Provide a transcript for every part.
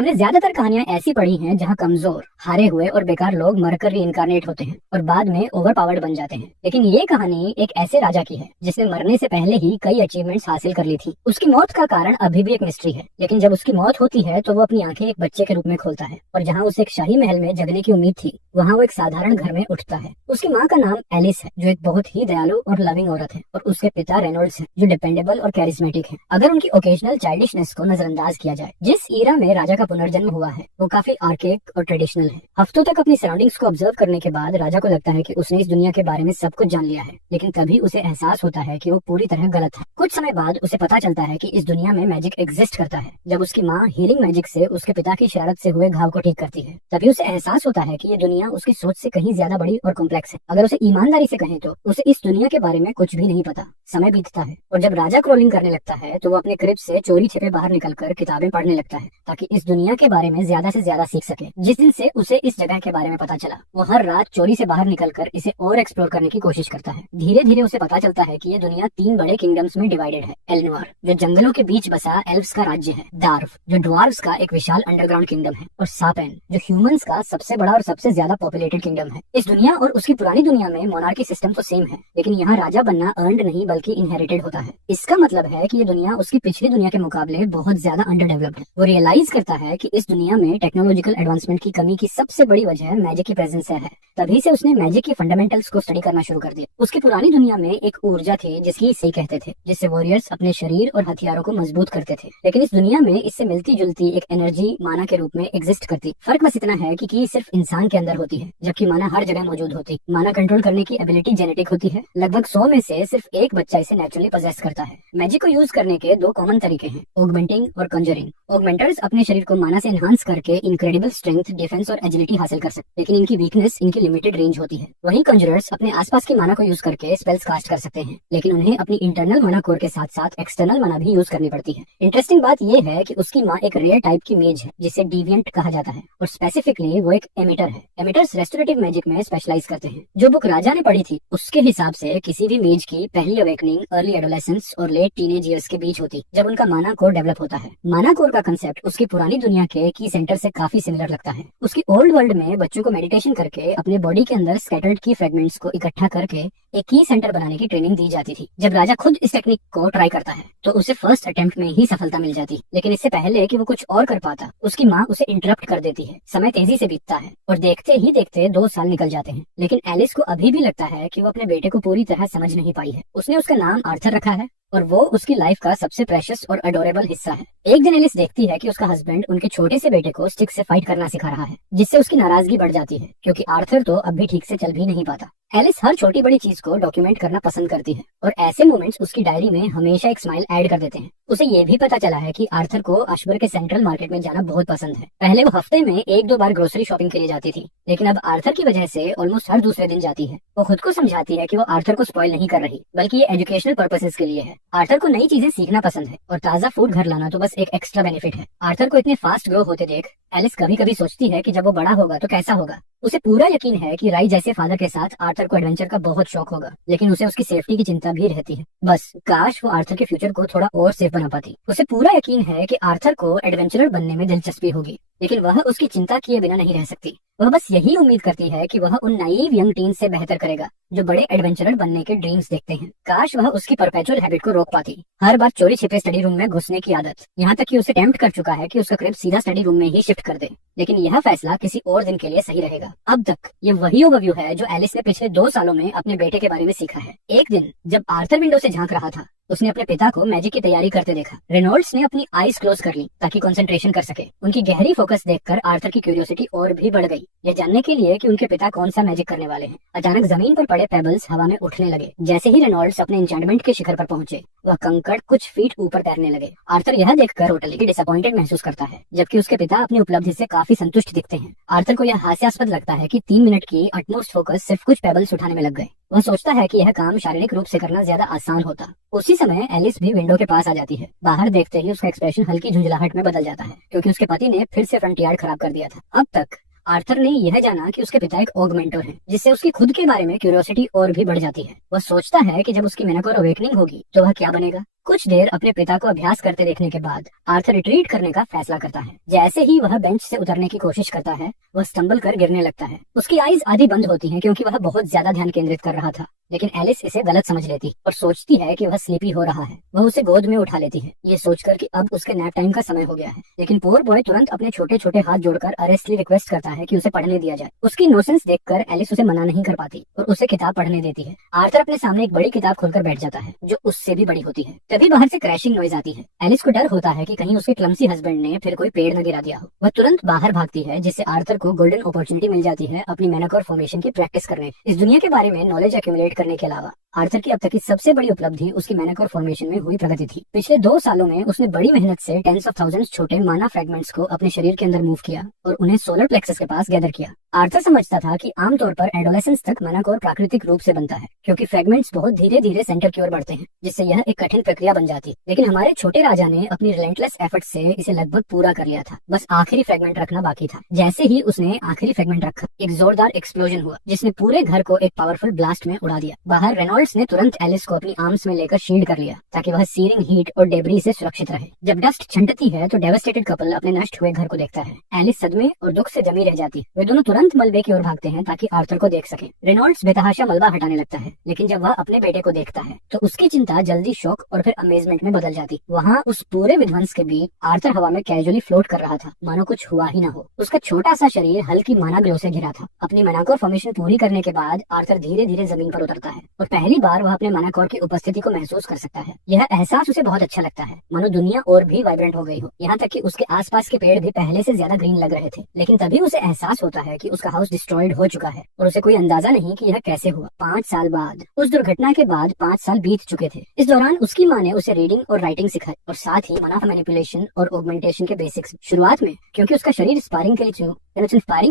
हमने ज्यादातर कहानियां ऐसी पढ़ी हैं जहां कमजोर, हारे हुए और बेकार लोग मरकर रीइंकारनेट होते हैं और बाद में ओवर पावर्ड बन जाते हैं। लेकिन ये कहानी एक ऐसे राजा की है जिसने मरने से पहले ही कई अचीवमेंट्स हासिल कर ली थी। उसकी मौत का कारण अभी भी एक मिस्ट्री है, लेकिन जब उसकी मौत होती है तो वो अपनी आंखें एक बच्चे के रूप में खोलता है और जहाँ उसे एक शाही महल में जगने की उम्मीद थी, वहाँ वो एक साधारण घर में उठता है। उसकी माँ का नाम एलिस है, जो एक बहुत ही दयालु और लविंग औरत है, और उसके पिता रेनॉल्ड्स है, जो डिपेंडेबल और कैरिस्मेटिक है। अगर उनकी ओकेजनल चाइल्डिशनेस को नजरअंदाज किया जाए, जिस ईरा में राजा का पुनर्जन्म हुआ है वो काफी आर्केक और ट्रेडिशनल है। हफ्तों तक अपनी सराउंडिंग्स को ऑब्जर्व करने के बाद राजा को लगता है कि उसने इस दुनिया के बारे में सब कुछ जान लिया है, लेकिन तभी उसे एहसास होता है कि वो पूरी तरह गलत है। कुछ समय बाद उसे पता चलता है कि इस दुनिया में मैजिक एग्जिस्ट करता है। जब उसकी माँ हीलिंग मैजिक से उसके पिता की शरारत से हुए घाव को ठीक करती है, तभी उसे एहसास होता है कि ये दुनिया उसकी सोच से कहीं ज्यादा बड़ी और कॉम्प्लेक्स है। अगर उसे ईमानदारी से कहें तो उसे इस दुनिया के बारे में कुछ भी नहीं पता। समय बीतता है और जब राजा क्रोलिंग करने लगता है तो वो अपने क्रिब से चोरी छिपे बाहर निकलकर किताबें पढ़ने लगता है ताकि इस दुनिया के बारे में ज्यादा से ज्यादा सीख सके। जिस दिन से उसे इस जगह के बारे में पता चला, वो हर रात चोरी से बाहर निकलकर इसे और एक्सप्लोर करने की कोशिश करता है। धीरे धीरे उसे पता चलता है कि ये दुनिया 3 बड़े किंगडम्स में डिवाइडेड है। एल्नोर, जो जंगलों के बीच बसा एल्व्स का राज्य है, डार्फ, जो ड्वार्फ्स का एक विशाल अंडरग्राउंड किंगडम है, और सापेन, जो ह्यूमंस का सबसे बड़ा और सबसे ज्यादा पॉपुलेटेड किंगडम है। इस दुनिया और उसकी पुरानी दुनिया में मोनार्की सिस्टम तो सेम है, लेकिन यहाँ राजा बनना अर्नड नहीं बल्कि इनहेरिटेड होता है। इसका मतलब है कि ये दुनिया उसकी पिछली दुनिया के मुकाबले बहुत ज्यादा अंडर डेवलप्ड है। वो रियलाइज करता है कि इस दुनिया में टेक्नोलॉजिकल एडवांसमेंट की कमी की सबसे बड़ी वजह मैजिक की प्रेजेंस है। तभी से उसने मैजिक की फंडामेंटल्स को स्टडी करना शुरू कर दिया। उसकी पुरानी दुनिया में एक ऊर्जा थी जिसकी इसे कहते थे, जिससे वॉरियर्स अपने शरीर और हथियारों को मजबूत करते थे। लेकिन इस दुनिया में इससे मिलती जुलती एक एनर्जी माना के रूप में एग्जिस्ट करती। फर्क बस इतना है कि सिर्फ इंसान के अंदर होती है, जबकि माना हर जगह मौजूद होती। माना कंट्रोल करने की एबिलिटी जेनेटिक होती है। लगभग 100 में से सिर्फ एक बच्चा इसे नेचुरली पोजेस करता है। मैजिक को यूज करने के 2 कॉमन तरीके हैं, ऑगमेंटिंग और कंजरिंग। ऑगमेंटर्स अपने शरीर को माना से एनहांस करके इनक्रेडिबल स्ट्रेंथ, डिफेंस और एजिलिटी हासिल कर सकते, लेकिन इनकी वीकनेस इनकी लिमिटेड रेंज होती है। वहीं कंजरर्स अपने आसपास की माना को यूज करके स्पेल्स कास्ट कर सकते हैं, लेकिन उन्हें अपनी इंटरनल माना कोर के साथ साथ एक्सटर्नल माना भी यूज करनी पड़ती है। इंटरेस्टिंग बात यह है कि उसकी माँ एक रेयर टाइप की मेज है जिसे डिविएंट कहा जाता है, और स्पेसिफिकली वो एक एमिटर है। एमिटर्स रेस्टोरेटिव मैजिक में स्पेशलाइज करते हैं। जो बुक राजा ने पढ़ी थी उसके हिसाब से किसी भी मेज की पहली अवेकनिंग अर्ली एडोलेसेंस और लेट टीनेज ईयर्स के बीच होती, जब उनका माना कोर डेवलप होता है। माना कोर का कंसेप्ट उसकी पुरानी दुनिया के की सेंटर से काफी सिमिलर लगता है। उसकी ओल्ड वर्ल्ड में बच्चों को मेडिटेशन करके अपने बॉडी के अंदर स्कैटर्ड की फ्रेगमेंट्स को इकट्ठा करके एक की सेंटर बनाने की ट्रेनिंग दी जाती थी। जब राजा खुद इस टेक्निक को ट्राई करता है तो उसे फर्स्ट अटेम्प्ट में ही सफलता मिल जाती, लेकिन इससे पहले कि वो कुछ और कर पाता, उसकी माँ उसे इंटरप्ट कर देती है। समय तेजी से बीतता है और देखते ही देखते 2 साल निकल जाते हैं, लेकिन एलिस को अभी भी लगता है कि वो अपने बेटे को पूरी तरह समझ नहीं पाई है। उसने उसका नाम आर्थर रखा है और वो उसकी लाइफ का सबसे प्रेशियस और अडोरेबल हिस्सा है। एक दिन एलिस देखती है कि उसका हस्बैंड उनके छोटे से बेटे को स्टिक से फाइट करना सिखा रहा है, जिससे उसकी नाराजगी बढ़ जाती है क्योंकि आर्थर तो अब भी ठीक से चल भी नहीं पाता। एलिस हर छोटी बड़ी चीज को डॉक्यूमेंट करना पसंद करती है और ऐसे मोमेंट्स उसकी डायरी में हमेशा एक स्माइल ऐड कर देते हैं। उसे ये भी पता चला है कि आर्थर को अशबर के सेंट्रल मार्केट में जाना बहुत पसंद है। पहले वो हफ्ते में 1-2 बार ग्रोसरी शॉपिंग के लिए जाती थी, लेकिन अब आर्थर की वजह से ऑलमोस्ट हर दूसरे दिन जाती है। वो खुद को समझाती है कि वो आर्थर को स्पॉइल नहीं कर रही, बल्कि ये एजुकेशनल पर्पसेस के लिए है। आर्थर को नई चीजें सीखना पसंद है और ताजा फूड घर लाना तो बस एक एक्स्ट्रा बेनिफिट है। आर्थर को इतने फास्ट ग्रो होते देख एलिस कभी कभी सोचती है कि जब वो बड़ा होगा तो कैसा होगा। उसे पूरा यकीन है कि राई जैसे फादर के साथ आर्थर को एडवेंचर का बहुत शौक होगा, लेकिन उसे उसकी सेफ्टी की चिंता भी रहती है। बस काश वो आर्थर के फ्यूचर को थोड़ा और सेफ बना पाती। उसे पूरा यकीन है कि आर्थर को एडवेंचरर बनने में दिलचस्पी होगी, लेकिन वह उसकी चिंता किए बिना नहीं रह सकती। वह बस यही उम्मीद करती है कि वह उन नाइव यंग टीन से बेहतर करेगा जो बड़े एडवेंचरर बनने के ड्रीम्स देखते हैं। काश वह उसकी परपेचुअल हैबिट को रोक पाती, हर बार चोरी छिपे स्टडी रूम में घुसने की आदत। यहाँ तक कि उसे टेम्प्ट कर चुका है कि उसका क्रिब सीधा स्टडी रूम में ही शिफ्ट कर दे, लेकिन यह फैसला किसी और दिन के लिए सही रहेगा। अब तक ये वही ओवरव्यू है जो एलिस ने पिछले 2 सालों में अपने बेटे के बारे में सीखा है। एक दिन जब आर्थर विंडो से झांक रहा था, उसने अपने पिता को मैजिक की तैयारी करते देखा। रेनॉल्ड्स ने अपनी आईज क्लोज कर ली ताकि कंसंट्रेशन कर सके। उनकी गहरी फोकस देखकर आर्थर की क्यूरियोसिटी और भी बढ़ गई, यह जानने के लिए कि उनके पिता कौन सा मैजिक करने वाले हैं। अचानक जमीन पर पड़े पेबल्स हवा में उठने लगे। जैसे ही रेनॉल्ड्स अपने एन्चेंटमेंट के शिखर पर पहुंचे, वह कंकड़ कुछ फीट ऊपर तैरने लगे। आर्थर यह देखकर टोटली डिसअपॉइंटेड महसूस करता है, जबकि उसके पिता अपनी उपलब्धि से काफी संतुष्ट दिखते हैं। आर्थर को यह हास्यास्पद लगता है कि 3 मिनट की अटमोस्ट फोकस सिर्फ कुछ पेबल्स उठाने में लग गए। वह सोचता है कि यह काम शारीरिक रूप से करना ज्यादा आसान होता। उसी समय एलिस भी विंडो के पास आ जाती है। बाहर देखते ही उसका एक्सप्रेशन हल्की झुंझलाहट में बदल जाता है, क्योंकि उसके पति ने फिर से फ्रंट यार्ड खराब कर दिया था। अब तक आर्थर ने यह जाना कि उसके पिता एक ऑगमेंटर हैं, जिससे उसकी खुद के बारे में क्यूरियोसिटी और भी बढ़ जाती है। वह सोचता है कि जब उसकी मेनाकोर अवेकनिंग होगी तो वह क्या बनेगा। कुछ देर अपने पिता को अभ्यास करते देखने के बाद आर्थर रिट्रीट करने का फैसला करता है। जैसे ही वह बेंच से उतरने की कोशिश करता है, वह स्टंबल कर गिरने लगता है। उसकी आईज आधी बंद होती हैं क्योंकि वह बहुत ज्यादा ध्यान केंद्रित कर रहा था। लेकिन एलिस इसे गलत समझ लेती और सोचती है कि वह स्लीपी हो रहा है। वह उसे गोद में उठा लेती है, ये सोचकर कि अब उसके नैप टाइम का समय हो गया है। लेकिन पोर बॉय तुरंत अपने छोटे छोटे हाथ जोड़कर अरेस्टली रिक्वेस्ट करता है कि उसे पढ़ने दिया जाए। उसकी इनोसेंस देखकर एलिस उसे मना नहीं कर पाती और उसे किताब पढ़ने देती है। आर्थर अपने सामने एक बड़ी किताब खोलकर बैठ जाता है जो उससे भी बड़ी होती है। तभी बाहर से क्रैशिंग नॉइज आती है। एलिस को डर होता है कि कहीं उसके क्लमसी हस्बैंड ने फिर कोई पेड़ न गिरा दिया हो। वह तुरंत बाहर भागती है, जिससे आर्थर को गोल्डन अपॉर्चुनिटी मिल जाती है अपनी मैनाकोर फॉर्मेशन की प्रैक्टिस करने। इस दुनिया के बारे में नॉलेज एक्यूमुलेट करने के अलावा आर्थर की अब तक की सबसे बड़ी उपलब्धि उसकी मैनाकोर फॉर्मेशन में हुई प्रगति थी। पिछले 2 सालों में उसने बड़ी मेहनत से टेंस ऑफ थाउजेंड्स छोटे माना फ्रेगमेंट्स को अपने शरीर के अंदर मूव किया और उन्हें सोलर प्लेक्सस के पास गैदर किया। आर्थर समझता था कि आमतौर पर एडोलेसेंस तक मैनाकोर प्राकृतिक रूप से बनता है, क्योंकि फ्रेगमेंट्स बहुत धीरे धीरे सेंटर की ओर बढ़ते हैं, जिससे यह एक कठिन प्रक्रिया बन जाती। लेकिन हमारे छोटे राजा ने अपनी रिलेंटलेस एफर्ट से इसे लगभग पूरा कर लिया था। बस आखिरी फ्रेगमेंट रखना बाकी था। जैसे ही उसने आखिरी फ्रेगमेंट रखा, एक जोरदार एक्सप्लोजन हुआ जिसने पूरे घर को एक पावरफुल ब्लास्ट में उड़ा दिया। बाहर रेनॉल्ड्स ने तुरंत एलिस को अपनी आर्म्स में लेकर शील्ड कर लिया ताकि वह सीरिंग हीट और डेब्री से सुरक्षित रहे। जब डस्ट छंटती है तो डेवास्टेटेड कपल अपने नष्ट हुए घर को देखता है। एलिस सदमे और दुख से जमी रह जाती। वे दोनों तुरंत मलबे की ओर भागते हैं ताकि आर्थर को देख सके। रेनॉल्ड्स बेतहाशा मलबा हटाने लगता है, लेकिन जब वह अपने बेटे को देखता है तो उसकी चिंता जल्दी शॉक और फिर अमेजमेंट में बदल जाती। वहाँ उस पूरे विध्वंस के बीच आर्थर हवा में कैजुअली फ्लोट कर रहा था, मानो कुछ हुआ ही न हो। उसका छोटा सा शरीर हल्की माना ग्लो से घिरा था। अपनी मैनाकोर फॉर्मेशन पूरी करने के बाद आर्थर धीरे धीरे जमीन पर उतरता है और पहली बार वह अपने मैनाकोर की उपस्थिति को महसूस कर सकता है। यह एहसास उसे बहुत अच्छा लगता है, मानो दुनिया और भी वाइब्रेंट हो गई हो। यहाँ तक कि उसके आसपास के पेड़ भी पहले से ज्यादा ग्रीन लग रहे थे। लेकिन तभी उसे एहसास होता है कि उसका हाउस डिस्ट्रॉयड हो चुका है और उसे कोई अंदाजा नहीं कि यह कैसे हुआ। 5 साल बाद, उस दुर्घटना के बाद 5 साल बीत चुके थे। इस दौरान उसकी माँ ने उसे रीडिंग और राइटिंग सिखाई और साथ ही मना मैनिपुलेशन और ऑगमेंटेशन के बेसिक्स। शुरुआत में क्योंकि उसका शरीर स्पारिंग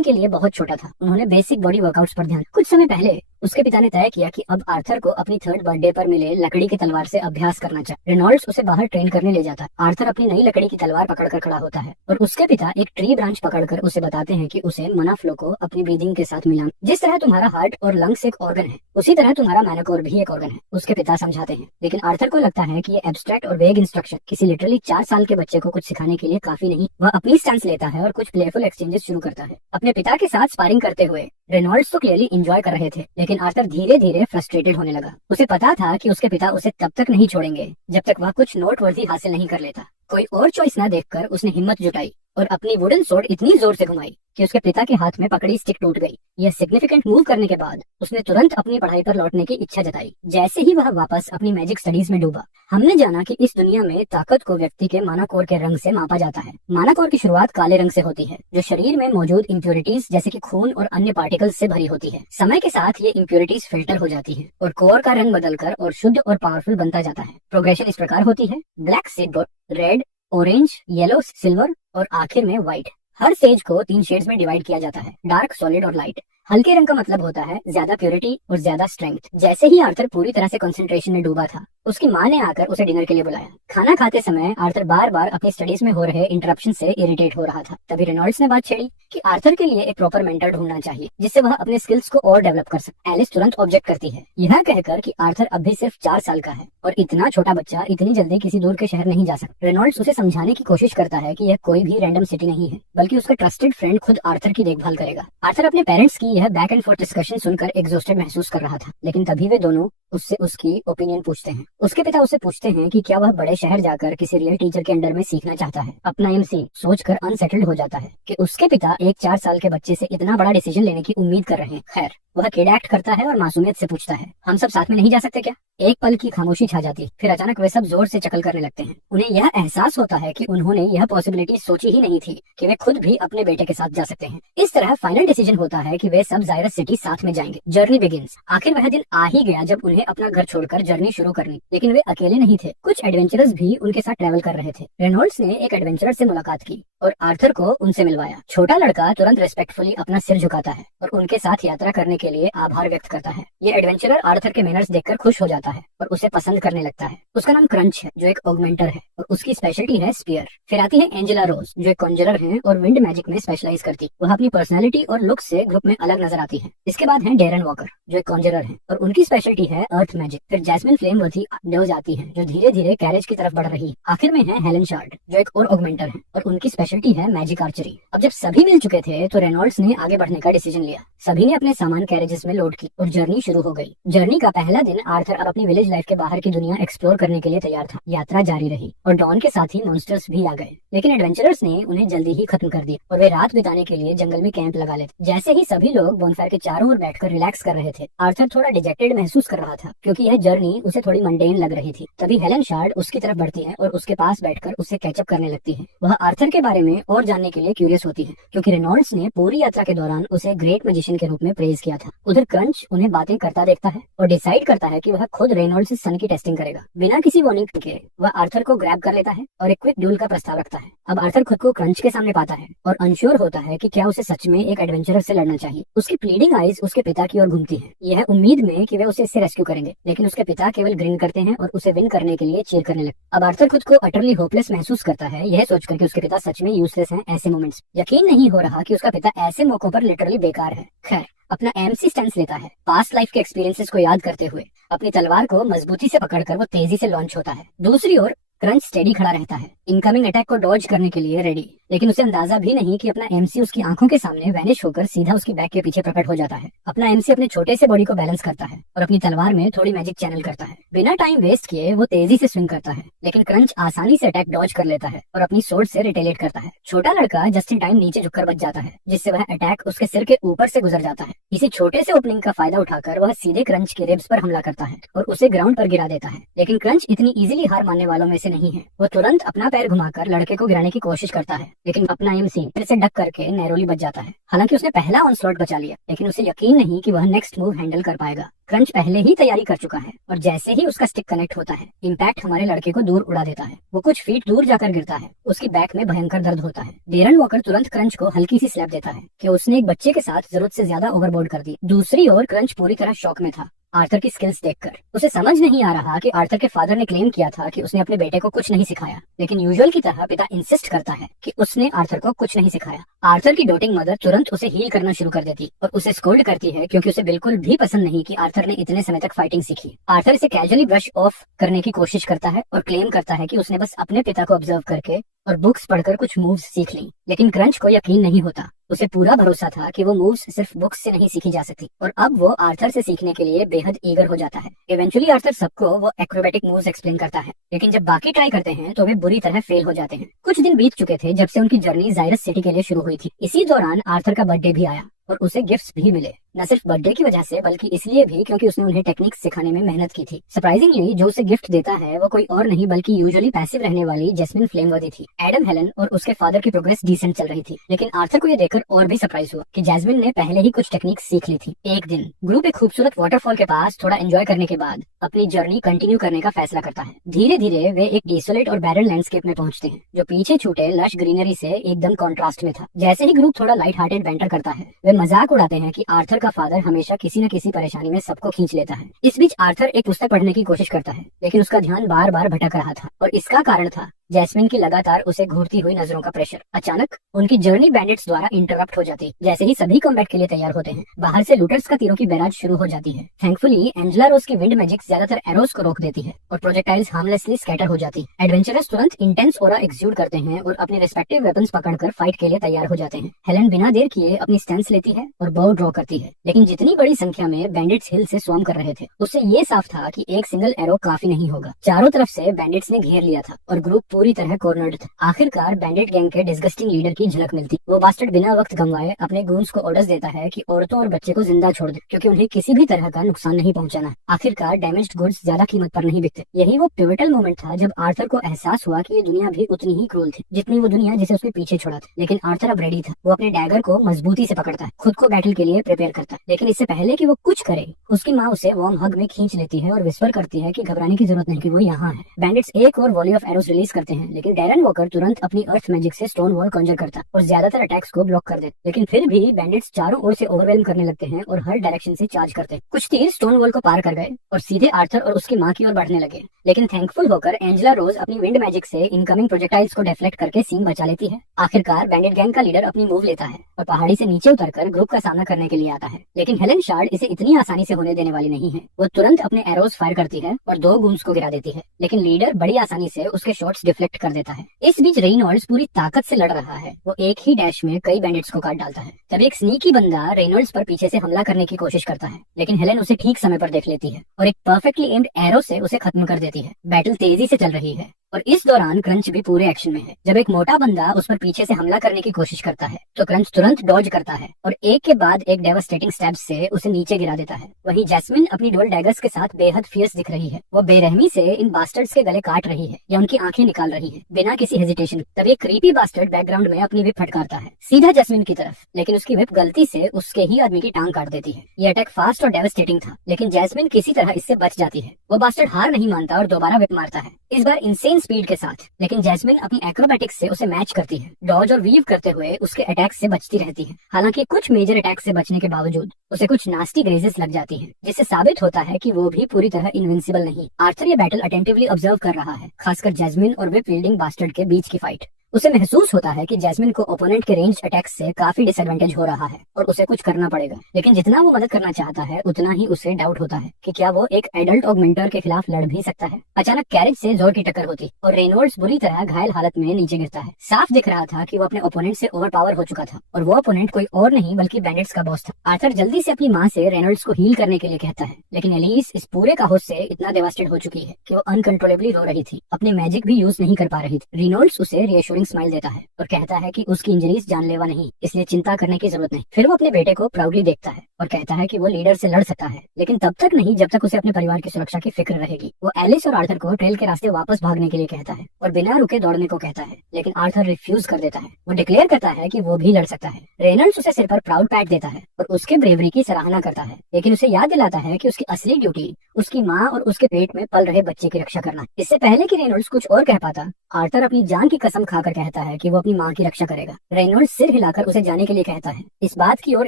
के लिए बहुत छोटा था, उन्होंने बेसिक बॉडी वर्कआउट्स पर ध्यान। कुछ समय पहले उसके पिता ने तय किया कि अब आर्थर को अपनी 3rd बर्थडे पर मिले लकड़ी की तलवार से अभ्यास करना चाहिए। रेनॉल्ड्स उसे बाहर ट्रेन करने ले जाता है। आर्थर अपनी नई लकड़ी की तलवार पकड़कर खड़ा होता है और उसके पिता एक ट्री ब्रांच पकड़कर उसे बताते हैं कि उसे मना फ्लो को अपनी ब्रीदिंग के साथ मिलाना। जिस तरह तुम्हारा हार्ट और लंग्स एक ऑर्गन है, उसी तरह तुम्हारा मैनाकोर भी एक ऑर्गन है, उसके पिता समझाते हैं। लेकिन आर्थर को लगता है कि ये एब्स्ट्रैक्ट और वेग इंस्ट्रक्शन किसी लिटरली 4 साल के बच्चे को कुछ सिखाने के लिए काफी नहीं। वह अपनी स्टैंस लेता है और कुछ प्लेफुल एक्सचेंजेस शुरू करता है। अपने पिता के साथ स्पारिंग करते हुए रेनॉल्ड्स तो क्लियरली एंजॉय कर रहे थे, लेकिन आर्थर धीरे धीरे फ्रस्ट्रेटेड होने लगा। उसे पता था कि उसके पिता उसे तब तक नहीं छोड़ेंगे जब तक वह कुछ नोटवर्दी हासिल नहीं कर लेता। कोई और चॉइस न देखकर उसने हिम्मत जुटाई और अपनी वुडन सोर्ड इतनी जोर से घुमाई कि उसके पिता के हाथ में पकड़ी स्टिक टूट गई। यह सिग्निफिकेंट मूव करने के बाद उसने तुरंत अपनी पढ़ाई पर लौटने की इच्छा जताई। जैसे ही वह वापस अपनी मैजिक स्टडीज में डूबा, हमने जाना कि इस दुनिया में ताकत को व्यक्ति के मानाकोर के रंग से मापा जाता है। मानाकोर की शुरुआत काले रंग से होती है, जो शरीर में मौजूद इम्प्योरिटीज जैसे कि खून और अन्य पार्टिकल्स से भरी होती है। समय के साथ ये इम्प्योरिटीज फिल्टर हो जाती है और कोर का रंग बदलकर और शुद्ध और पावरफुल बनता जाता है। प्रोग्रेशन इस प्रकार होती है: black seed dot, red, orange, yellow, silver और आखिर में व्हाइट। हर स्टेज को 3 शेड्स में डिवाइड किया जाता है: डार्क, सॉलिड और लाइट। हल्के रंग का मतलब होता है ज्यादा प्योरिटी और ज्यादा स्ट्रेंथ। जैसे ही आर्थर पूरी तरह से कंसंट्रेशन में डूबा था, उसकी माँ ने आकर उसे डिनर के लिए बुलाया। खाना खाते समय आर्थर बार बार अपनी स्टडीज में हो रहे इंटरप्शन से इरिटेट हो रहा था। तभी रेनॉल्ड्स ने बात छेड़ी कि आर्थर के लिए एक प्रॉपर मेंटर ढूंढना चाहिए जिससे वह अपने स्किल्स को और डेवलप कर सके। एलिस तुरंत ऑब्जेक्ट करती है, यह कहकर कि आर्थर अब भी सिर्फ 4 साल का है और इतना छोटा बच्चा इतनी जल्दी किसी दूर के शहर नहीं जा सकता। रेनॉल्ड्स उसे समझाने की कोशिश करता है कि यह कोई भी रैंडम सिटी नहीं है, बल्कि उसका ट्रस्टेड फ्रेंड खुद आर्थर की देखभाल करेगा। आर्थर अपने पेरेंट्स की यह बैक एंड फोर्थ डिस्कशन सुनकर एग्जॉस्टेड महसूस कर रहा था, लेकिन तभी वे दोनों उससे उसकी ओपिनियन पूछते हैं। उसके पिता उससे पूछते हैं कि क्या वह बड़े शहर जाकर किसी रियल टीचर के अंडर में सीखना चाहता है। अपना एमसी सोचकर अनसेटल्ड हो जाता है कि उसके पिता एक 4 साल के बच्चे से इतना बड़ा डिसीजन लेने की उम्मीद कर रहे हैं। खैर, वह किड एक्ट करता है और मासूमियत से पूछता है, हम सब साथ में नहीं जा सकते क्या? एक पल की खामोशी छा जाती, फिर अचानक वे सब जोर से चकल करने लगते हैं। उन्हें यह एहसास होता है कि उन्होंने यह पॉसिबिलिटी सोची ही नहीं थी कि वे खुद भी अपने बेटे के साथ जा सकते हैं। इस तरह फाइनल डिसीजन होता है कि वे सब जायरस सिटी साथ में जाएंगे। Journey begins. आखिर वह दिन आ ही गया जब उन्हें अपना घर छोड़कर जर्नी शुरू करनी, लेकिन वे अकेले नहीं थे। कुछ एडवेंचरर्स भी उनके साथ ट्रैवल कर रहे थे। रेनॉल्ड्स ने एक एडवेंचरर से मुलाकात की और आर्थर को उनसे मिलवाया। छोटा लड़का तुरंत रेस्पेक्टफुली अपना सिर झुकाता है और उनके साथ यात्रा करने के लिए आभार व्यक्त करता है। ये एडवेंचरर आर्थर के मैनर्स देखकर खुश हो जाता है और उसे पसंद करने लगता है। उसका नाम क्रंच है, जो एक ऑगमेंटर है और उसकी स्पेशलिटी है स्पीयर। फिर आती है एंजेला रोज, जो एक कॉन्जरर है और विंड मैजिक में स्पेशलाइज करती। वह अपनी पर्सनैलिटी और लुक से ग्रुप में अलग नजर आती है। इसके बाद है डेरन वॉकर जो एक कॉन्जरर है और उनकी स्पेशलिटी है अर्थ मैजिक। फिर जैस्मिन फ्लेमवर्थी डोज आती है जो धीरे धीरे कैरेज की तरफ बढ़ रही है। आखिर में है हेलन शार्ड जो एक और ऑगमेंटर है और उनकी स्पेशलिटी है मैजिक आर्चरी। अब जब सभी मिल चुके थे तो रेनॉल्ड्स ने आगे बढ़ने का डिसीजन लिया। सभी ने अपने सामान कैरेजेस में लोड की और जर्नी शुरू हो गई। जर्नी का पहला दिन आर्थर अब अपनी विलेज लाइफ के बाहर की दुनिया एक्सप्लोर करने के लिए तैयार था। यात्रा जारी रही और डॉन के साथ ही मॉन्स्टर्स भी आ गए, लेकिन एडवेंचरर्स ने उन्हें जल्दी ही खत्म कर दिया और वे रात बिताने के लिए जंगल में कैंप लगा लेते। जैसे ही सभी लोग बोनफायर के चारों ओर बैठकर रिलैक्स कर रहे थे, आर्थर थोड़ा डिजेक्टेड महसूस कर रहा था क्योंकि यह जर्नी उसे थोड़ी मंडेन लग रही थी। तभी हेलन शार्ड उसकी तरफ बढ़ती है और उसके पास बैठकर उससे कैचअप करने लगती है। वह आर्थर के बारे में और जानने के लिए क्यूरियस होती है क्योंकि रेनॉल्ड्स ने पूरी यात्रा के दौरान उसे ग्रेट मैजिशियन के रूप में प्रेज किया था। उधर क्रंच उन्हें बातें करता देखता है और डिसाइड करता है कि वह खुद रेनॉल्ड्स सन की टेस्टिंग करेगा। बिना किसी वार्निंग के वह आर्थर को ग्रैब कर लेता है और एक क्विक ड्यूल का प्रस्ताव रखता है। अब आर्थर खुद को क्रंच के सामने पाता है और अनश्योर होता है कि क्या उसे सच में एक एडवेंचरर से लड़ना चाहिए। उसकी प्लीडिंग आईज उसके पिता की ओर घूमती है, यह उम्मीद में कि वे उसे इससे रेस्क्यू करेंगे, लेकिन उसके पिता केवल ग्रिन करते हैं और उसे विन करने के लिए चीयर करने लगते। अब आर्थर खुद को अटरली होपलेस महसूस करता है, यह सोचकर कि उसके पिता सच में यूजलेस हैं। ऐसे मोमेंट्स यकीन नहीं हो रहा कि उसका पिता ऐसे मौकों पर लिटरली बेकार है। खैर, अपना एमसी स्टैंस लेता है। पास्ट लाइफ के एक्सपीरियंसेस को याद करते हुए अपनी तलवार को मजबूती से पकड़कर वो तेजी से लॉन्च होता है। दूसरी ओर क्रंच स्टेडी खड़ा रहता है, इनकमिंग अटैक को डॉज करने के लिए रेडी, लेकिन उसे अंदाजा भी नहीं कि अपना एमसी उसकी आंखों के सामने वैनिश होकर सीधा उसकी बैक के पीछे प्रकट हो जाता है। अपना एमसी अपने छोटे से बॉडी को बैलेंस करता है और अपनी तलवार में थोड़ी मैजिक चैनल करता है। बिना टाइम वेस्ट किए वो तेजी से स्विंग करता है, लेकिन क्रंच आसानी से अटैक डॉज कर लेता है और अपनी सोर्ड से रिटेलिएट करता है। छोटा लड़का जस्ट इन टाइम नीचे झुककर बच जाता है, जिससे वह अटैक उसके सिर के ऊपर से गुजर जाता है। इसी छोटे से ओपनिंग का फायदा उठाकर वह सीधे क्रंच के रिब्स पर हमला करता है और उसे ग्राउंड पर गिरा देता है। लेकिन क्रंच इतनी इजीली हार मानने वालों में से नहीं है। वो तुरंत अपना पैर घुमाकर लड़के को गिराने की कोशिश करता है, लेकिन अपना एमसी फिर से डक करके नैरोली बच जाता है। हालांकि उसने पहला ऑनस्लॉट बचा लिया, लेकिन उसे यकीन नहीं कि वह नेक्स्ट मूव हैंडल कर पाएगा। क्रंच पहले ही तैयारी कर चुका है और जैसे ही उसका स्टिक कनेक्ट होता है, इम्पैक्ट हमारे लड़के को दूर उड़ा देता है। वो कुछ फीट दूर जाकर गिरता है। उसकी बैक में भयंकर दर्द होता है। डेरन वॉकर तुरंत क्रंच को हल्की सी स्लैप देता है कि उसने एक बच्चे के साथ जरूरत से ज्यादा ओवरबोर्ड कर दी। दूसरी ओर क्रंच पूरी तरह शॉक में था आर्थर की स्किल्स देखकर। उसे समझ नहीं आ रहा कि आर्थर के फादर ने क्लेम किया था कि उसने अपने बेटे को कुछ नहीं सिखाया, लेकिन यूजुअल की तरह पिता इंसिस्ट करता है कि उसने आर्थर को कुछ नहीं सिखाया। आर्थर की डोटिंग मदर तुरंत उसे हील करना शुरू कर देती और उसे स्कोल्ड करती है क्योंकि उसे बिल्कुल भी पसंद नहीं कि आर्थर ने इतने समय तक फाइटिंग सीखी। आर्थर इसे कैजुअली ब्रश ऑफ करने की कोशिश करता है और क्लेम करता है कि उसने बस अपने पिता को ऑब्जर्व करके और बुक्स पढ़कर कुछ मूव्स सीख ली, लेकिन क्रंच को यकीन नहीं होता। उसे पूरा भरोसा था कि वो मूव्स सिर्फ बुक्स से नहीं सीखी जा सकती और अब वो आर्थर से सीखने के लिए बेहद ईगर हो जाता है। इवेंचुअली आर्थर सबको वो एक्रोबेटिक मूव्स एक्सप्लेन करता है, लेकिन जब बाकी ट्राई करते हैं तो वे बुरी तरह फेल हो जाते हैं। कुछ दिन बीत चुके थे जब से उनकी जर्नी जायरस सिटी के लिए शुरू हुई थी। इसी दौरान आर्थर का बर्थडे भी आया और उसे गिफ्ट्स भी मिले, न सिर्फ बर्थडे की वजह से बल्कि इसलिए भी क्योंकि उसने उन्हें टेक्निक्स सिखाने में मेहनत की थी। सरप्राइजिंगली जो उसे गिफ्ट देता है वो कोई और नहीं बल्कि यूजुअली पैसिव रहने वाली जैस्मिन फ्लेमवर्दी थी। एडम, हेलन और उसके फादर की प्रोग्रेस डिसेंट चल रही थी, लेकिन आर्थर को ये देखकर और भी सरप्राइज हुआ कि जैस्मिन ने पहले ही कुछ टेक्निक्स सीख ली थी। एक दिन ग्रुप एक खूबसूरत वाटरफॉल के पास थोड़ा एंजॉय करने के बाद अपनी जर्नी कंटिन्यू करने का फैसला करता है। धीरे धीरे वे एक डिसोलेट और बैरन लैंडस्केप में पहुंचते हैं जो पीछे छूटे लश ग्रीनरी से एकदम कॉन्ट्रास्ट में था। जैसे ही ग्रुप थोड़ा लाइट हार्टेड बैंटर करता है, वे मजाक उड़ाते हैं कि आर्थर का फादर हमेशा किसी न किसी परेशानी में सबको खींच लेता है। इस बीच आर्थर एक पुस्तक पढ़ने की कोशिश करता है, लेकिन उसका ध्यान बार बार भटक रहा था और इसका कारण था जैस्मिन की लगातार उसे घूरती हुई नजरों का प्रेशर। अचानक उनकी जर्नी बैंडिट्स द्वारा इंटरप्ट हो जाती। जैसे ही सभी कॉम्बैट के लिए तैयार होते हैं, बाहर से लूटर्स का तीरों की बैराज शुरू हो जाती है। थैंकफुली एंजेला रोज की विंड मैजिक ज्यादातर एरोस को रोक देती है और प्रोजेक्टाइल्स हार्मलेसली स्कैटर हो जाती। एडवेंचरर्स तुरंत इंटेंस ऑरा एक्सुड करते हैं और अपने रिस्पेक्टिव वेपन्स पकड़कर फाइट के लिए तैयार हो जाते हैं। हेलन बिना देर किए अपनी स्टैंस लेती है और बॉ ड्रॉ करती है, लेकिन जितनी बड़ी संख्या में बैंडिट्स हिल से स्वॉर्म कर रहे थे, उससे ये साफ था कि एक सिंगल एरो काफी नहीं होगा। चारों तरफ से बैंडिट्स ने घेर लिया था और ग्रुप पूरी तरह कॉर्नर्ड था। आखिरकार बैंडिट गैंग के डिस्गस्टिंग लीडर की झलक मिलती। वो बास्टर्ड बिना वक्त गंवाए अपने गूंस को ऑर्डर्स देता है कि औरतों और बच्चे को जिंदा छोड़ दे, क्योंकि उन्हें किसी भी तरह का नुकसान नहीं पहुंचाना। आखिरकार डैमेज्ड गुड्स ज्यादा कीमत पर नहीं बिकते। यही वो पिवटल मोमेंट था जब आर्थर को एहसास हुआ कि ये दुनिया भी उतनी ही क्रूल थी जितनी वो दुनिया जिसे उसके पीछे छोड़ा था। लेकिन आर्थर अब रेडी था। वो अपने डैगर को मजबूती से पकड़ता है, खुद को बैटल के लिए प्रिपेयर करता है, लेकिन इससे पहले कि वो कुछ करे, उसकी माँ उसे वार्म हग में खींच लेती है और विस्पर करती है कि घबराने की जरूरत नहीं, कि वो यहाँ है। बैंडिट्स एक और वॉली ऑफ एरोस रिलीज करते करते हैं, लेकिन डैरन वॉकर तुरंत अपनी अर्थ मैजिक से स्टोन वॉल कॉन्जर करता और ज्यादातर अटैक्स को ब्लॉक कर देता। लेकिन फिर भी बैंडिट्स चारों ओर से ओवरवेलम करने लगते हैं और हर डायरेक्शन से चार्ज करते हैं। कुछ तीर स्टोन वॉल को पार कर गए और सीधे आर्थर और उसकी माँ की ओर बढ़ने लगे, लेकिन थैंकफुल होकर एंजेला रोज अपनी विंड मैजिक से इनकमिंग प्रोजेक्टाइल्स को डिफ्लेक्ट करके सीन बचा लेती है। आखिरकार बैंडिट गैंग का लीडर अपनी मूव लेता है और पहाड़ी से नीचे उतरकर ग्रुप का सामना करने के लिए आता है, लेकिन हेलेन शार्ड इसे इतनी आसानी से होने देने वाली नहीं है। वो तुरंत अपने एरोज फायर करती है और 2 गूंस को गिरा देती है, लेकिन लीडर बड़ी आसानी से उसके शॉट्स डिफ्लेक्ट कर देता है। इस बीच रेनॉल्ड्स पूरी ताकत से लड़ रहा है। वो एक ही डैश में कई बैंडिट्स को काट डालता है। तभी एक स्नीकी बंदा रेनॉल्ड्स पर पीछे से हमला करने की कोशिश करता है, लेकिन हेलेन उसे ठीक समय पर देख लेती है और एक परफेक्टली एम्ड एरो से उसे खत्म कर देती है। बैटल तेजी से चल रही है और इस दौरान क्रंच भी पूरे एक्शन में है। जब एक मोटा बंदा उस पर पीछे से हमला करने की कोशिश करता है तो क्रंच तुरंत डॉज करता है और एक के बाद एक डेवास्टेटिंग स्टेप्स से उसे नीचे गिरा देता है। वहीं जैस्मिन अपनी डुअल डैगर्स के साथ बेहद फियर्स दिख रही है। वो बेरहमी से इन बास्टर्ड्स के गले काट रही है या उनकी आंखें निकाल रही है बिना किसी हेजिटेशन। तभी एक क्रीपी बास्टर्ड बैकग्राउंड में अपनी विप फटकारता है सीधा जैस्मिन की तरफ, लेकिन उसकी विप गलती से उसके ही आदमी की टांग काट देती है। ये अटैक फास्ट और डेवास्टेटिंग था, लेकिन जैस्मिन किसी तरह इससे बच जाती है। वो बास्टर्ड हार नहीं मानता और दोबारा विप मारता है, इस बार इंसेन स्पीड के साथ, लेकिन जैस्मिन अपनी एक्रोबैटिक्स से उसे मैच करती है। डॉज और वीव करते हुए उसके अटैक से बचती रहती है। हालांकि कुछ मेजर अटैक से बचने के बावजूद उसे कुछ नास्टी ग्रेजेस लग जाती हैं, जिससे साबित होता है कि वो भी पूरी तरह इनविंसिबल नहीं। आर्थर ये बैटल अटेंटिवली ऑब्जर्व कर रहा है, खासकर जैस्मिन और विप विल्डिंग बास्टर्ड के बीच की फाइट। उसे महसूस होता है कि जैस्मिन को ओपोनेंट के रेंज अटैक्स से काफी डिसएडवांटेज हो रहा है और उसे कुछ करना पड़ेगा, लेकिन जितना वो मदद करना चाहता है उतना ही उसे डाउट होता है कि क्या वो एक एडल्ट ऑगमेंटर के खिलाफ लड़ भी सकता है। अचानक कैरेज से जोर की टक्कर होती और रेनॉल्ड्स बुरी तरह घायल हालत में नीचे गिरता है। साफ दिख रहा था कि वो अपने ओपोनेंट से ओवरपावर हो चुका था और वो ओपोनेंट कोई और नहीं बल्कि बैंडिट्स का बॉस था। आर्थर जल्दी से अपनी माँ से रेनॉल्ड्स को हील करने के लिए कहता है, लेकिन एलिस इस पूरे काहोस से इतना डेवास्टेड हो चुकी है कि वो अनकंट्रोलेबली रो रही थी, अपनी मैजिक भी यूज नहीं कर पा रही थी। रेनॉल्ड्स उसे रिएश्योरिंग स्माइल देता है और कहता है कि उसकी इंजरीज जानलेवा नहीं, इसलिए चिंता करने की जरूरत नहीं। फिर वो अपने बेटे को प्राउडली देखता है और कहता है कि वो लीडर से लड़ सकता है, लेकिन तब तक नहीं जब तक उसे अपने परिवार की सुरक्षा की फिक्र रहेगी। वो एलिस और आर्थर को ट्रेल के रास्ते वापस भागने के लिए कहता है और बिना रुके दौड़ने को कहता है, लेकिन आर्थर रिफ्यूज कर देता है। वो डिक्लेयर करता है कि वो भी लड़ सकता है। रेनॉल्ड्स उसे सिर पर प्राउड पैट देता है और उसके ब्रेवरी की सराहना करता है, लेकिन उसे याद दिलाता है कि उसकी असली ड्यूटी उसकी माँ और उसके पेट में पल रहे बच्चे की रक्षा करना। इससे पहले कि रेनॉल्ड्स कुछ और कह पाता, आर्थर अपनी जान की कसम खाकर कहता है कि वो अपनी माँ की रक्षा करेगा। रेनॉल्ड्स सिर हिलाकर उसे जाने के लिए कहता है, इस बात की ओर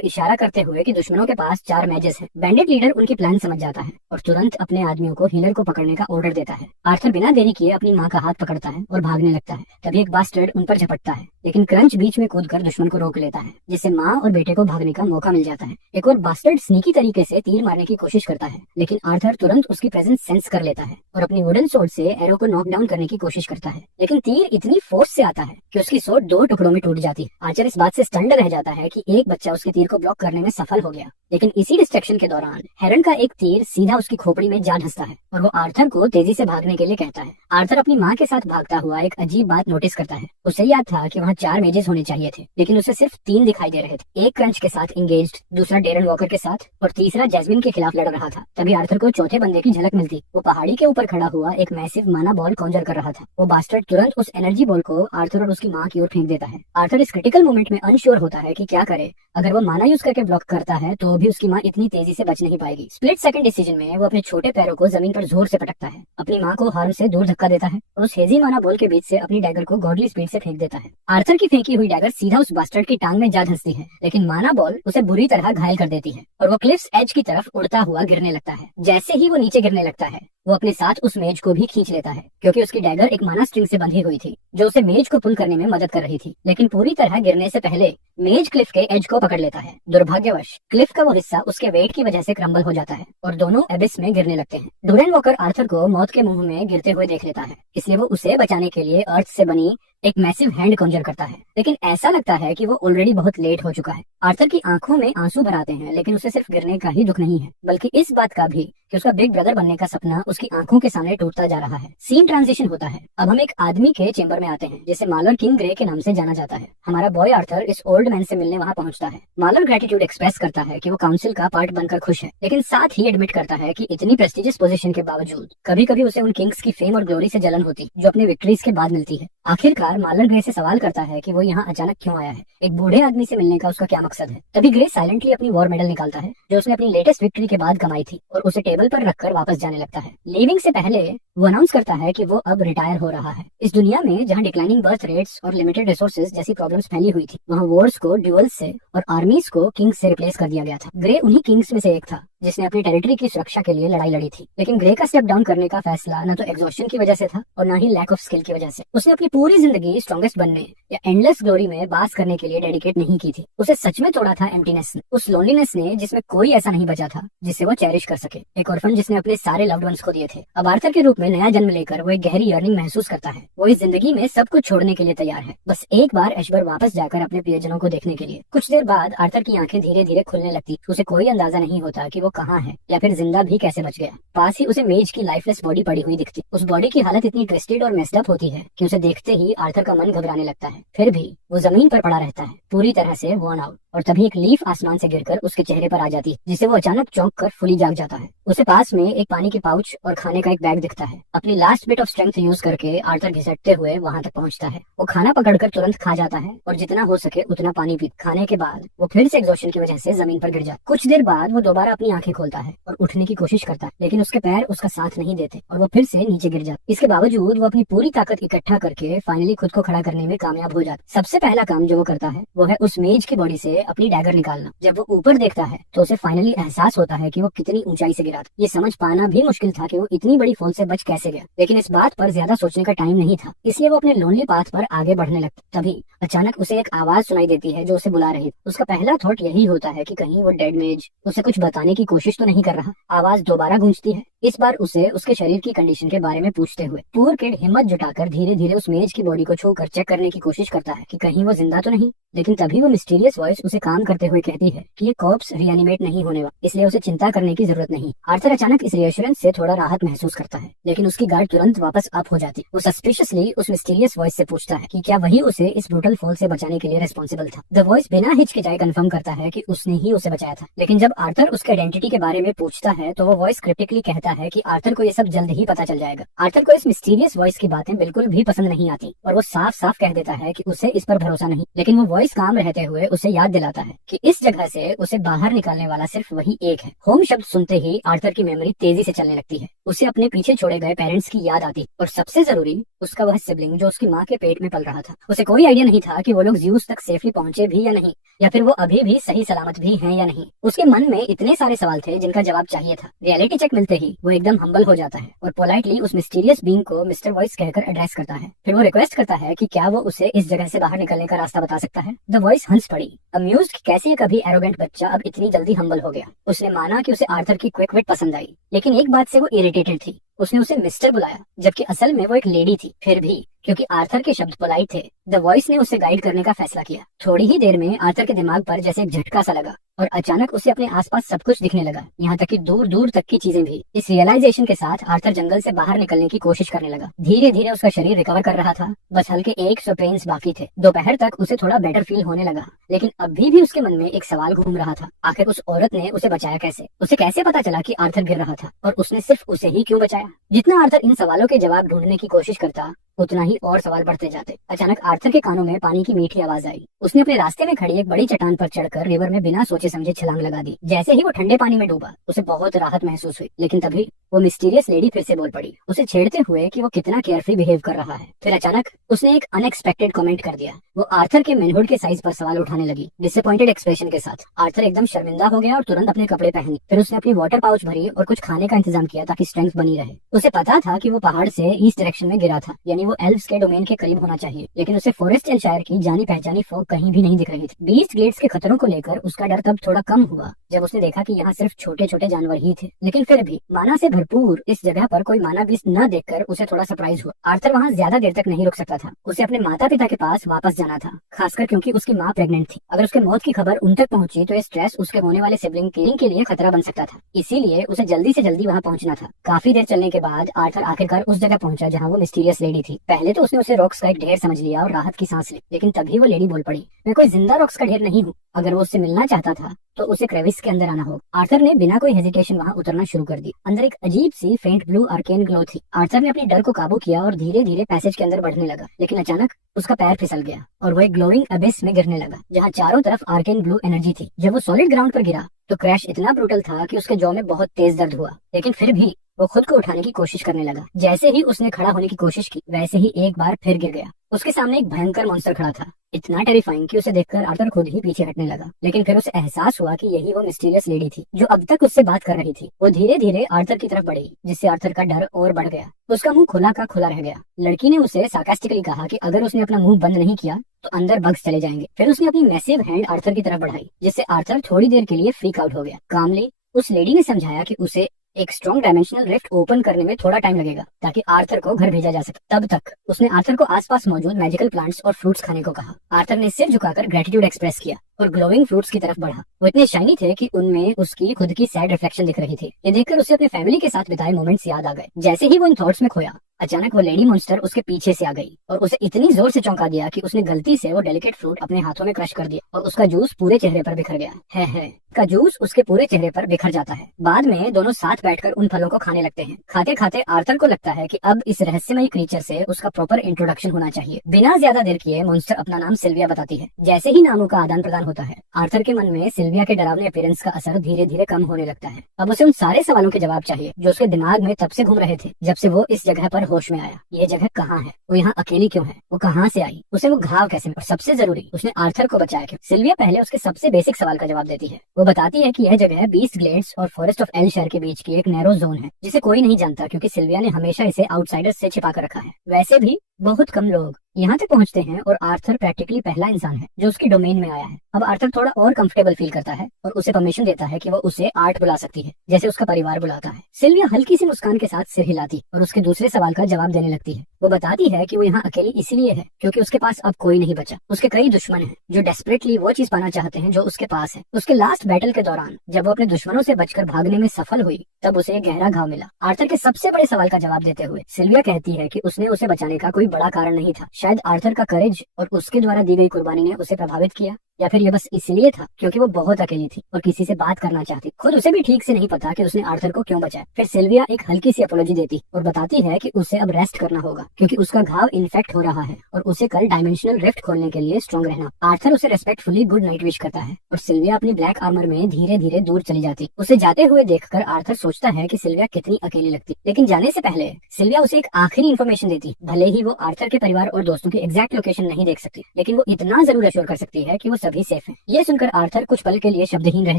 इशारा करते हुए कि दुश्मनों के पास 4 मैजेस हैं। बैंडिट लीडर उनकी प्लान समझ जाता है और तुरंत अपने आदमियों को हीलर को पकड़ने का ऑर्डर देता है। आर्थर बिना देरी किए अपनी माँ का हाथ पकड़ता है और भागने लगता है। तभी एक बास्टर्ड उन पर झपटता है, लेकिन क्रंच बीच में कूदकर दुश्मन को रोक लेता है, जिससे माँ और बेटे को भागने का मौका मिल जाता है। एक और बास्टर्ड स्नीकी तरीके से तीर मारने की कोशिश करता है, लेकिन आर्थर तुरंत उसकी प्रेजेंस सेंस कर लेता है और अपनी वुडन सोर्ड से एरो को नॉक डाउन करने की कोशिश करता है, लेकिन तीर इतनी फोर्स से आता है कि उसकी सोर्ड 2 टुकड़ों में टूट जाती है। आर्चर इस बात से स्टन्ड रह जाता है कि एक बच्चा उसके तीर को ब्लॉक करने में सफल हो गया, लेकिन इसी डिस्ट्रैक्शन के दौरान हेरन का एक तीर सीधा उसकी खोपड़ी में जा धंसता है और वो आर्थर को तेजी से भागने के लिए कहता है। आर्थर अपनी माँ के साथ भागता हुआ एक अजीब बात नोटिस करता है। उसे याद था कि वहाँ 4 मेजेस होने चाहिए थे, लेकिन उसे सिर्फ 3 दिखाई दे रहे थे। एक क्रंच के साथ इंगेज्ड, दूसरा डेरन वॉकर के साथ और तीसरा जैस्मिन के खिलाफ लड़ रहा था। तभी आर्थर को चौथे बंदे की झलक मिलती। वो पहाड़ी के ऊपर खड़ा हुआ एक मैसिव माना बॉल कॉन्जर कर रहा था। वो बास्टर्ड तुरंत उस एनर्जी बॉल को आर्थर और उसकी माँ की ओर फेंक देता है। आर्थर इस क्रिटिकल मोमेंट में अनश्योर होता है कि क्या करे। अगर वो माना यूज करके ब्लॉक करता है तो भी उसकी माँ इतनी तेजी से बच नहीं पाएगी। स्प्लिट सेकंड डिसीजन में वो अपने छोटे पैरों को जमीन पर जोर से पटकता है, अपनी माँ को हार्म से दूर धक्का देता है और उस हेजी माना बॉल के बीच से अपनी डैगर को गॉडली स्पीड से फेंक देता है। आर्थर की फेंकी हुई डैगर सीधा उस बास्टर्ड की टांग में जा धंसती है, लेकिन माना बॉल उसे बुरी तरह घायल कर देती है और वो क्लिफ्स एज की तरफ उड़ता हुआ गिरने लगता है। जैसे ही वो नीचे गिरने लगता है, वो अपने साथ उस मेज को भी खींच लेता है, क्योंकि उसकी डैगर एक माना स्ट्रिंग से बंधी हुई थी जो उसे मेज को पुल करने में मदद कर रही थी। लेकिन पूरी तरह गिरने से पहले मेज क्लिफ के एज को पकड़ लेता है। दुर्भाग्यवश क्लिफ का वो हिस्सा उसके वेट की वजह से क्रम्बल हो जाता है और दोनों एबिस में गिरने लगते हैं। डोरेन वॉकर आर्थर को मौत के मुंह में गिरते हुए देख लेता है, इसलिए वो उसे बचाने के लिए अर्थ से बनी एक मैसिव हैंड कॉन्जर करता है, लेकिन ऐसा लगता है कि वो ऑलरेडी बहुत लेट हो चुका है। आर्थर की आंखों में आंसू भर आते हैं, लेकिन उसे सिर्फ गिरने का ही दुख नहीं है, बल्कि इस बात का भी कि उसका बिग ब्रदर बनने का सपना उसकी आंखों के सामने टूटता जा रहा है। सीन ट्रांजिशन होता है। अब हम एक आदमी के चेंबर में आते हैं जिसे मालर किंग ग्रे के नाम से जाना जाता है। हमारा बॉय आर्थर इस ओल्ड मैन से मिलने वहाँ पहुँचता है। मालर ग्रेटिट्यूड एक्सप्रेस करता है कि वो काउंसिल का पार्ट बनकर खुश है, लेकिन साथ ही एडमिट करता है कि इतनी प्रेस्टिजियस पोजीशन के बावजूद कभी कभी उसे उन किंग्स की फेम और ग्लोरी से जलन होती जो अपने विक्ट्रीज के बाद मिलती है। आखिरकार बार मालर ग्रे से सवाल करता है कि वो यहाँ अचानक क्यों आया है, एक बूढ़े आदमी से मिलने का उसका क्या मकसद है। तभी ग्रे साइलेंटली अपनी वॉर मेडल निकालता है जो उसने अपनी लेटेस्ट विक्ट्री के बाद कमाई थी और उसे टेबल पर रखकर वापस जाने लगता है। लीविंग से पहले वो अनाउंस करता है कि वो अब रिटायर हो रहा है। इस दुनिया में जहाँ डिक्लाइनिंग बर्थ रेट्स और लिमिटेड रिसोर्सेज जैसी प्रॉब्लम्स फैली हुई थी, वहाँ वॉर्स को ड्यूअल्स से और आर्मीज को किंग्स से रिप्लेस कर दिया गया था। ग्रे उन्हीं किंग्स में से एक था जिसने अपनी टेरिटरी की सुरक्षा के लिए लड़ाई लड़ी थी। लेकिन ग्रे का स्टेप डाउन करने का फैसला न तो एग्जॉस्शन की वजह से था और न ही लैक ऑफ स्किल की वजह से। उसने अपनी पूरी जिंदगी स्ट्रॉन्गेस्ट बनने या एंडलेस ग्लोरी में बास करने के लिए डेडिकेट नहीं की थी। उसे सच में तोड़ा था एम्प्टीनेस ने, उस लोनलीनेस ने जिसमें कोई ऐसा नहीं बचा था जिसे वो चेरिश कर सके। एक ऑर्फन जिसने अपने सारे लव्ड वंस को दिए थे, अब आर्थर के रूप में नया जन्म लेकर वो एक गहरी यर्निंग महसूस करता है। वो इस जिंदगी में सब कुछ छोड़ने के लिए तैयार है, बस एक बार एशबर वापस जाकर अपने प्रियजनों को देखने के लिए। कुछ देर बाद आर्थर की आंखें धीरे धीरे खुलने लगती। उसे कोई अंदाजा नहीं होता कि वो कहाँ है या फिर जिंदा भी कैसे बच गया। पास ही उसे मेज की लाइफलेस बॉडी पड़ी हुई दिखती। उस बॉडी की हालत इतनी ट्विस्टेड और मेस्ड अप होती है कि उसे देखते ही आर्थर का मन घबराने लगता है। फिर भी वो जमीन पर पड़ा रहता है, पूरी तरह से वर्न आउट। और तभी एक लीफ आसमान से गिरकर उसके चेहरे पर आ जाती है, जिससे वो अचानक चौंक कर फुली जाग जाता है। उसे पास में एक पानी के पाउच और खाने का एक बैग दिखता है। अपनी last bit of strength use करके आर्थर घिसटते हुए वहां तक पहुंचता है। वो खाना पकड़कर तुरंत खा जाता है और जितना हो सके उतना पानी पी। खाने के बाद वो फिर से एग्जॉशन की वजह से जमीन पर गिर जाता। कुछ देर बाद वो दोबारा अपनी आंखें खोलता है और उठने की कोशिश करता है, लेकिन उसके पैर उसका साथ नहीं देते और वो फिर से नीचे गिर जाता। इसके बावजूद वो अपनी पूरी ताकत इकट्ठा करके फाइनली खुद को खड़ा करने में कामयाब हो जाता। सबसे पहला काम जो वो करता है वो है उस मेज की बॉडी से अपनी डैगर निकालना। जब वो ऊपर देखता है तो उसे फाइनली एहसास होता है कि वो कितनी ऊंचाई से गिरा था। ये समझ पाना भी मुश्किल था कि वो इतनी बड़ी फॉल से बच कैसे गया, लेकिन इस बात पर ज्यादा सोचने का टाइम नहीं था, इसलिए वो अपने लोनली पाथ पर आगे बढ़ने लगता। तभी अचानक उसे एक आवाज सुनाई देती है जो उसे बुला रही। उसका पहला थॉट यही होता है कि कहीं वो डेड मेज उसे कुछ बताने की कोशिश तो नहीं कर रहा। आवाज दोबारा गूंजती है, इस बार उसे उसके शरीर की कंडीशन के बारे में पूछते हुए। पूर किड हिम्मत जुटाकर धीरे धीरे उस मेज की बॉडी को छूकर चेक करने की कोशिश करता है कि कहीं वो जिंदा तो नहीं। लेकिन तभी वो मिस्टीरियस वॉइस उसे काम करते हुए कहती है कि ये कॉर्प्स रिएनिमेट नहीं होने वाला, इसलिए उसे चिंता करने की जरूरत नहीं। आर्थर अचानक इस रिएश्योरेंस से थोड़ा राहत महसूस करता है, लेकिन उसकी गार्ड तुरंत वापस अप हो जाती। वो सस्पिशियसली उस मिस्टीरियस वॉइस से पूछता है कि क्या वही उसे इस ब्रूटल फॉल से बचाने के लिए रिस्पॉन्सिबल था। द वॉइस बिना हिचकिचाए कंफर्म करता है कि उसने ही उसे बचाया था। लेकिन जब आर्थर उसके आइडेंटिटी के बारे में पूछता है तो वो वॉइस क्रिप्टिकली कहता है कि आर्थर को ये सब जल्द ही पता चल जाएगा। आर्थर को इस मिस्टीरियस वॉइस की बातें बिल्कुल भी पसंद नहीं आती और वो साफ साफ कह देता है कि उसे इस पर भरोसा नहीं। लेकिन वो वॉइस काम रहते हुए उसे याद दिलाता है कि इस जगह से उसे बाहर निकालने वाला सिर्फ वही एक है। होम शब्द सुनते ही आर्थर की मेमोरी तेजी से चलने लगती है। उसे अपने पीछे छोड़े गए पेरेंट्स की याद आती और सबसे जरूरी उसका वह सिबलिंग जो उसकी माँ के पेट में पल रहा था। उसे कोई आइडिया नहीं था कि वो लोग ज़्यूस तक सेफली पहुंचे भी या नहीं, या फिर वो अभी भी सही सलामत भी हैं या नहीं। उसके मन में इतने सारे सवाल थे जिनका जवाब चाहिए था। रियलिटी चेक मिलते ही वो एकदम हम्बल हो जाता है और पोलाइटली उस मिस्टीरियस बीइंग को मिस्टर वॉइस कहकर एड्रेस करता है। फिर वो रिक्वेस्ट करता है कि क्या वो उसे इस जगह से बाहर निकलने का रास्ता बता सकता है। द वॉइस हंस पड़ी, अम्यूज्ड कि कैसे कभी एरोगेंट बच्चा अब इतनी जल्दी हम्बल हो गया। उसने माना कि उसे आर्थर की क्विक विट पसंद आई, लेकिन एक बात से वो इरिटेटेड थी। उसने उसे मिस्टर बुलाया जबकि असल में वो एक लेडी थी। फिर भी क्योंकि आर्थर के शब्द पोलाइट थे, द वॉइस ने उसे गाइड करने का फैसला किया। थोड़ी ही देर में आर्थर के दिमाग पर जैसे एक झटका सा लगा और अचानक उसे अपने आसपास सब कुछ दिखने लगा, यहाँ तक कि दूर दूर तक की चीजें भी। इस रियलाइजेशन के साथ आर्थर जंगल से बाहर निकलने की कोशिश करने लगा। धीरे धीरे उसका शरीर रिकवर कर रहा था, बस हल्के एक सौ पेन्स बाकी थे। दोपहर तक उसे थोड़ा बेटर फील होने लगा, लेकिन अभी भी उसके मन में एक सवाल घूम रहा था। आखिर उस औरत ने उसे बचाया कैसे? उसे कैसे पता चला कि आर्थर गिर रहा था और उसने सिर्फ उसे ही क्यों बचाया? जितना आर्थर इन सवालों के जवाब ढूंढने की कोशिश करता उतना ही और सवाल बढ़ते जाते। अचानक आर्थर के कानों में पानी की मीठी आवाज आई। उसने अपने रास्ते में खड़ी एक बड़ी चट्टान पर चढ़कर रिवर में बिना सोचे समझे छलांग लगा दी। जैसे ही वो ठंडे पानी में डूबा उसे बहुत राहत महसूस हुई, लेकिन तभी वो मिस्टीरियस लेडी फिर से बोल पड़ी, उसे छेड़ते हुए कि वो कितना केयरफ्री बिहेव कर रहा है। फिर अचानक उसने एक अनएक्सपेक्टेड कमेंट कर दिया। वो आर्थर के मैनहुड के साइज पर सवाल उठाने लगी, डिसअपॉइंटेड एक्सप्रेशन के साथ। आर्थर एकदम शर्मिंदा हो गया और तुरंत अपने कपड़े पहने। फिर उसने अपनी वाटर पाउच भरी और कुछ खाने का इंतजाम किया ताकि स्ट्रेंथ बनी रहे। उसे पता था कि वो पहाड़ से ईस्ट डायरेक्शन में गिरा था, यानी वो एल्व्स के डोमेन के करीब होना चाहिए, लेकिन उसे फॉरेस्ट एल्शायर की जानी पहचानी फॉग कहीं भी नहीं दिख रही थी। बीस्ट ग्लेड्स के खतरों को लेकर उसका डर तब थोड़ा कम हुआ जब उसने देखा कि यहाँ सिर्फ छोटे छोटे जानवर ही थे। लेकिन फिर भी माना से भरपूर इस जगह पर कोई माना बीस्ट न देखकर उसे थोड़ा सरप्राइज हुआ। आर्थर वहाँ ज्यादा देर तक नहीं रुक सकता था। उसे अपने माता पिता के पास वापस जाना था, खासकर क्योंकि उसकी माँ प्रेग्नेंट थी। अगर उसके मौत की खबर उन तक पहुंची तो ये स्ट्रेस उसके होने वाले सिबलिंग के लिए खतरा बन सकता था। इसीलिए उसे जल्दी से जल्दी वहाँ पहुंचना था। काफी देर चलने के बाद आर्थर आखिरकार उस जगह पहुंचा जहाँ वो मिस्टीरियस लेडी थी। थी। पहले तो उसने उसे रॉक्स का एक ढेर समझ लिया और राहत की सांस ली, लेकिन तभी वो लेडी बोल पड़ी, मैं कोई जिंदा रॉक्स का ढेर नहीं हूँ। अगर वो उससे मिलना चाहता था तो उसे क्रेविस के अंदर आना होगा। आर्थर ने बिना कोई हेजिटेशन वहाँ उतरना शुरू कर दी। अंदर एक अजीब सी फेंट ब्लू आर्केन ग्लो थी। आर्थर ने अपने डर को काबू किया और धीरे धीरे पैसेज के अंदर बढ़ने लगा, लेकिन अचानक उसका पैर फिसल गया और वो एक ग्लोइंग अबिस में गिरने लगा, जहाँ चारों तरफ आर्केन ब्लू एनर्जी थी। जब वो सॉलिड ग्राउंड पर गिरा तो क्रैश इतना ब्रूटल था कि उसके जॉ में बहुत तेज दर्द हुआ, लेकिन फिर भी वो खुद को उठाने की कोशिश करने लगा। जैसे ही उसने खड़ा होने की कोशिश की, वैसे ही एक बार फिर गिर गया। उसके सामने एक भयंकर मॉन्स्टर खड़ा था, इतना टेरिफाइंग कि उसे देखकर आर्थर खुद ही पीछे हटने लगा। लेकिन फिर उसे एहसास हुआ कि यही वो मिस्टीरियस लेडी थी जो अब तक उससे बात कर रही थी। वो धीरे धीरे आर्थर की तरफ बढ़ी, जिससे आर्थर का डर और बढ़ गया। उसका मुंह खुला का खुला रह गया। लड़की ने उसे सार्कास्टिकली कहा कि अगर उसने अपना मुंह बंद नहीं किया तो अंदर बग्स चले जाएंगे। फिर उसने अपनी मैसिव हैंड आर्थर की तरफ बढ़ाई, जिससे आर्थर थोड़ी देर के लिए फ्रीक आउट हो गया। कामली उस लेडी ने समझाया कि उसे एक स्ट्रॉन्ग डायमेंशनल रिफ्ट ओपन करने में थोड़ा टाइम लगेगा ताकि आर्थर को घर भेजा जा सके। तब तक उसने आर्थर को आसपास मौजूद मैजिकल प्लांट्स और फ्रूट्स खाने को कहा। आर्थर ने सिर झुकाकर ग्रेटिट्यूड एक्सप्रेस किया और ग्लोइंग फ्रूट्स की तरफ बढ़ा। वो इतने शाइनी थे कि उनमें उसकी खुद की सैड रिफ्लेक्शन दिख रही थी। ये देखकर उसे अपने फैमिली के साथ बिताए मोमेंट्स याद आ गए। जैसे ही वो इन थॉट्स में खोया, अचानक वो लेडी मॉन्स्टर उसके पीछे से आ गई और उसे इतनी जोर से चौंका दिया कि उसने गलती से वो डेलिकेट फ्रूट अपने हाथों में क्रश कर दिया और उसका जूस पूरे चेहरे पर बिखर गया। है का जूस उसके पूरे चेहरे पर बिखर जाता है। बाद में दोनों साथ बैठकर उन फलों को खाने लगते हैं। खाते खाते आर्थर को लगता है कि अब इस रहस्यमयी क्रीचर से उसका प्रॉपर इंट्रोडक्शन होना चाहिए। बिना ज्यादा देर किए मॉन्स्टर अपना नाम सिल्विया बताती है। जैसे ही नामों का आदान प्रदान होता है, आर्थर के मन में सिल्विया के डरावने अपीयरेंस का असर धीरे धीरे कम होने लगता है। अब उसे उन सारे सवालों के जवाब चाहिए जो उसके दिमाग में तब से घूम रहे थे जब से वो इस जगह पर होश में आया। ये जगह कहाँ है? वो यहाँ अकेली क्यों है? वो कहाँ से आई? उसे वो घाव कैसे मिला? और सबसे जरूरी, उसने आर्थर को बचाया क्यों? सिल्विया पहले उसके सबसे बेसिक सवाल का जवाब देती है। वो बताती है कि यह जगह बीस्ट ग्लेड्स और फॉरेस्ट ऑफ एल्शर के बीच की एक नैरो जोन है जिसे कोई नहीं जानता, क्योंकि सिल्विया ने हमेशा इसे आउटसाइडर्स से छिपा कर रखा है। वैसे भी बहुत कम लोग यहाँ तक पहुँचते हैं और आर्थर प्रैक्टिकली पहला इंसान है जो उसकी डोमेन में आया है। अब आर्थर थोड़ा और कंफर्टेबल फील करता है और उसे परमिशन देता है कि वो उसे आर्ट बुला सकती है, जैसे उसका परिवार बुलाता है। सिल्विया हल्की सी मुस्कान के साथ सिर हिलाती और उसके दूसरे सवाल का जवाब देने लगती है। वो बताती है कि वो यहाँ अकेली इसलिए है क्योंकि उसके पास अब कोई नहीं बचा। उसके कई दुश्मन हैं जो डेस्परेटली वो चीज पाना चाहते हैं जो उसके पास है। उसके लास्ट बैटल के दौरान जब वो अपने दुश्मनों से बचकर भागने में सफल हुई, तब उसे गहरा घाव मिला। आर्थर के सबसे बड़े सवाल का जवाब देते हुए सिल्विया कहती है कि उसने उसे बचाने का कोई बड़ा कारण नहीं था। शायद आर्थर का करेज और उसके द्वारा दी गई कुर्बानी ने उसे प्रभावित किया, या फिर ये बस इसलिए था क्योंकि वो बहुत अकेली थी और किसी से बात करना चाहती। खुद उसे भी ठीक से नहीं पता कि उसने आर्थर को क्यों बचाया। फिर सिल्विया एक हल्की सी अपोलॉजी देती और बताती है कि उसे अब रेस्ट करना होगा क्योंकि उसका घाव इन्फेक्ट हो रहा है और उसे कल डायमेंशनल रिफ्ट खोलने के लिए स्ट्रॉन्ग रहना। आर्थर उसे रेस्पेक्टफुली गुड नाइट विश करता है और सिल्विया अपनी ब्लैक आर्मर में धीरे धीरे दूर चली जाती। उसे जाते हुए देखकर आर्थर सोचता है कि सिल्विया कितनी अकेली लगती, लेकिन जाने से पहले सिल्विया उसे एक आखिरी इन्फॉर्मेशन देती। भले ही वो आर्थर के परिवार और दोस्तों की एग्जैक्ट लोकेशन नहीं देख सकती, लेकिन वो इतना जरूर एश्योर कर सकती है कि वो सभी सेफ हैं। ये सुनकर आर्थर कुछ पल के लिए शब्दहीन रह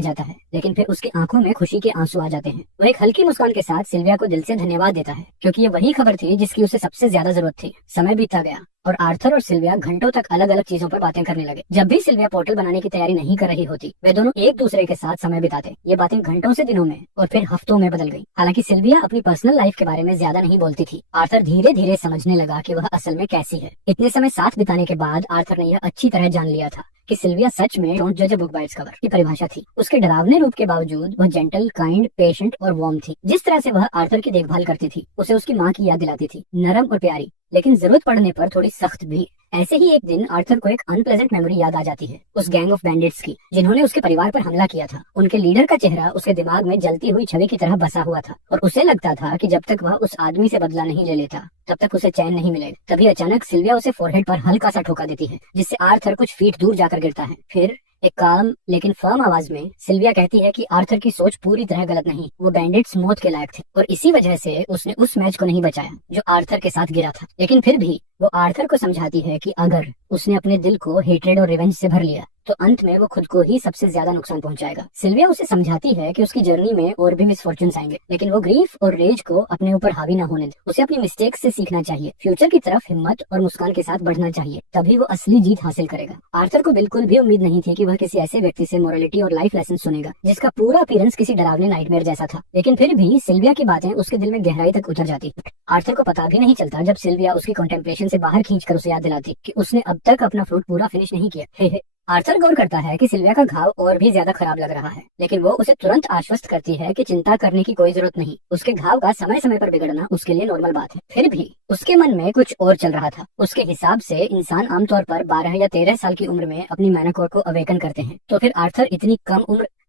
जाता है, लेकिन फिर उसकी आंखों में खुशी के आंसू आ जाते हैं। वो एक हल्की मुस्कान के साथ सिल्विया को दिल से धन्यवाद देता है क्योंकि ये वही खबर थी जिसकी उसे सबसे ज्यादा जरूरत थी। समय बीतता गया और आर्थर और सिल्विया घंटों तक अलग अलग चीजों पर बातें करने लगे। जब भी सिल्विया पोर्टल बनाने की तैयारी नहीं कर रही होती, वे दोनों एक दूसरे के साथ समय बिताते। ये बातें घंटों से दिनों में और फिर हफ्तों में बदल गई। हालांकि सिल्विया अपनी पर्सनल लाइफ के बारे में ज्यादा नहीं बोलती थी। आर्थर धीरे धीरे समझने लगा कि वह असल में कैसी है। इतने समय साथ बिताने के बाद आर्थर ने यह अच्छी तरह जान लिया था कि सिल्विया सच में डोंट जज a book by its cover की परिभाषा थी। उसके डरावने रूप के बावजूद वह जेंटल, काइंड, पेशेंट और वार्म थी। जिस तरह से वह आर्थर की देखभाल करती थी, उसे उसकी माँ की याद दिलाती थी। नरम और प्यारी, लेकिन जरूरत पड़ने पर थोड़ी सख्त भी। ऐसे ही एक दिन आर्थर को एक अनप्लेजेंट मेमोरी याद आ जाती है, उस गैंग ऑफ बैंडिट्स की जिन्होंने उसके परिवार पर हमला किया था। उनके लीडर का चेहरा उसके दिमाग में जलती हुई छवि की तरह बसा हुआ था और उसे लगता था कि जब तक वह उस आदमी से बदला नहीं ले लेता, तब तक उसे चैन नहीं मिलेगा। तभी अचानक सिल्विया उसे फोरहेड पर हल्का सा ठोका देती है, जिससे आर्थर कुछ फीट दूर जाकर गिरता है। फिर एक काम लेकिन फर्म आवाज में सिल्विया कहती है कि आर्थर की सोच पूरी तरह गलत नहीं, वो बैंडिट्स मौत के लायक थे और इसी वजह से उसने उस मैच को नहीं बचाया जो आर्थर के साथ गिरा था। लेकिन फिर भी वो आर्थर को समझाती है कि अगर उसने अपने दिल को हेट्रेड और रिवेंज से भर लिया तो अंत में वो खुद को ही सबसे ज्यादा नुकसान पहुंचाएगा। सिल्विया उसे समझाती है कि उसकी जर्नी में और भी मिसफॉर्चून्स आएंगे, लेकिन वो ग्रीफ और रेज को अपने ऊपर हावी ना होने दे। उसे अपनी मिस्टेक्स से सीखना चाहिए, फ्यूचर की तरफ हिम्मत और मुस्कान के साथ बढ़ना चाहिए, तभी वो असली जीत हासिल करेगा। आर्थर को बिल्कुल भी उम्मीद नहीं थी कि वह किसी ऐसे व्यक्ति से मोरालिटी और लाइफ लेसन सुनेगा जिसका पूरा अपीयरेंस किसी डरावने नाइटमेयर जैसा था। लेकिन फिर भी सिल्विया की बातें उसके दिल में गहराई तक उतर जाती। आर्थर को पता भी नहीं चलता जब सिल्विया उसकी कॉन्टेम्पलेशन से बाहर खींचकर उसे याद दिलाती कि उसने अब तक अपना फ्रूट पूरा फिनिश नहीं किया। आर्थर गौर करता है कि सिल्विया का घाव और भी ज्यादा खराब लग रहा है, लेकिन वो उसे तुरंत आश्वस्त करती है कि चिंता करने की कोई जरूरत नहीं, उसके घाव का समय समय पर बिगड़ना उसके लिए नॉर्मल बात है। फिर भी उसके मन में कुछ और चल रहा था। उसके हिसाब से इंसान आमतौर पर 12 या 13 साल की उम्र में अपनी मैनाकोर को अवेकन करते हैं, तो फिर आर्थर इतनी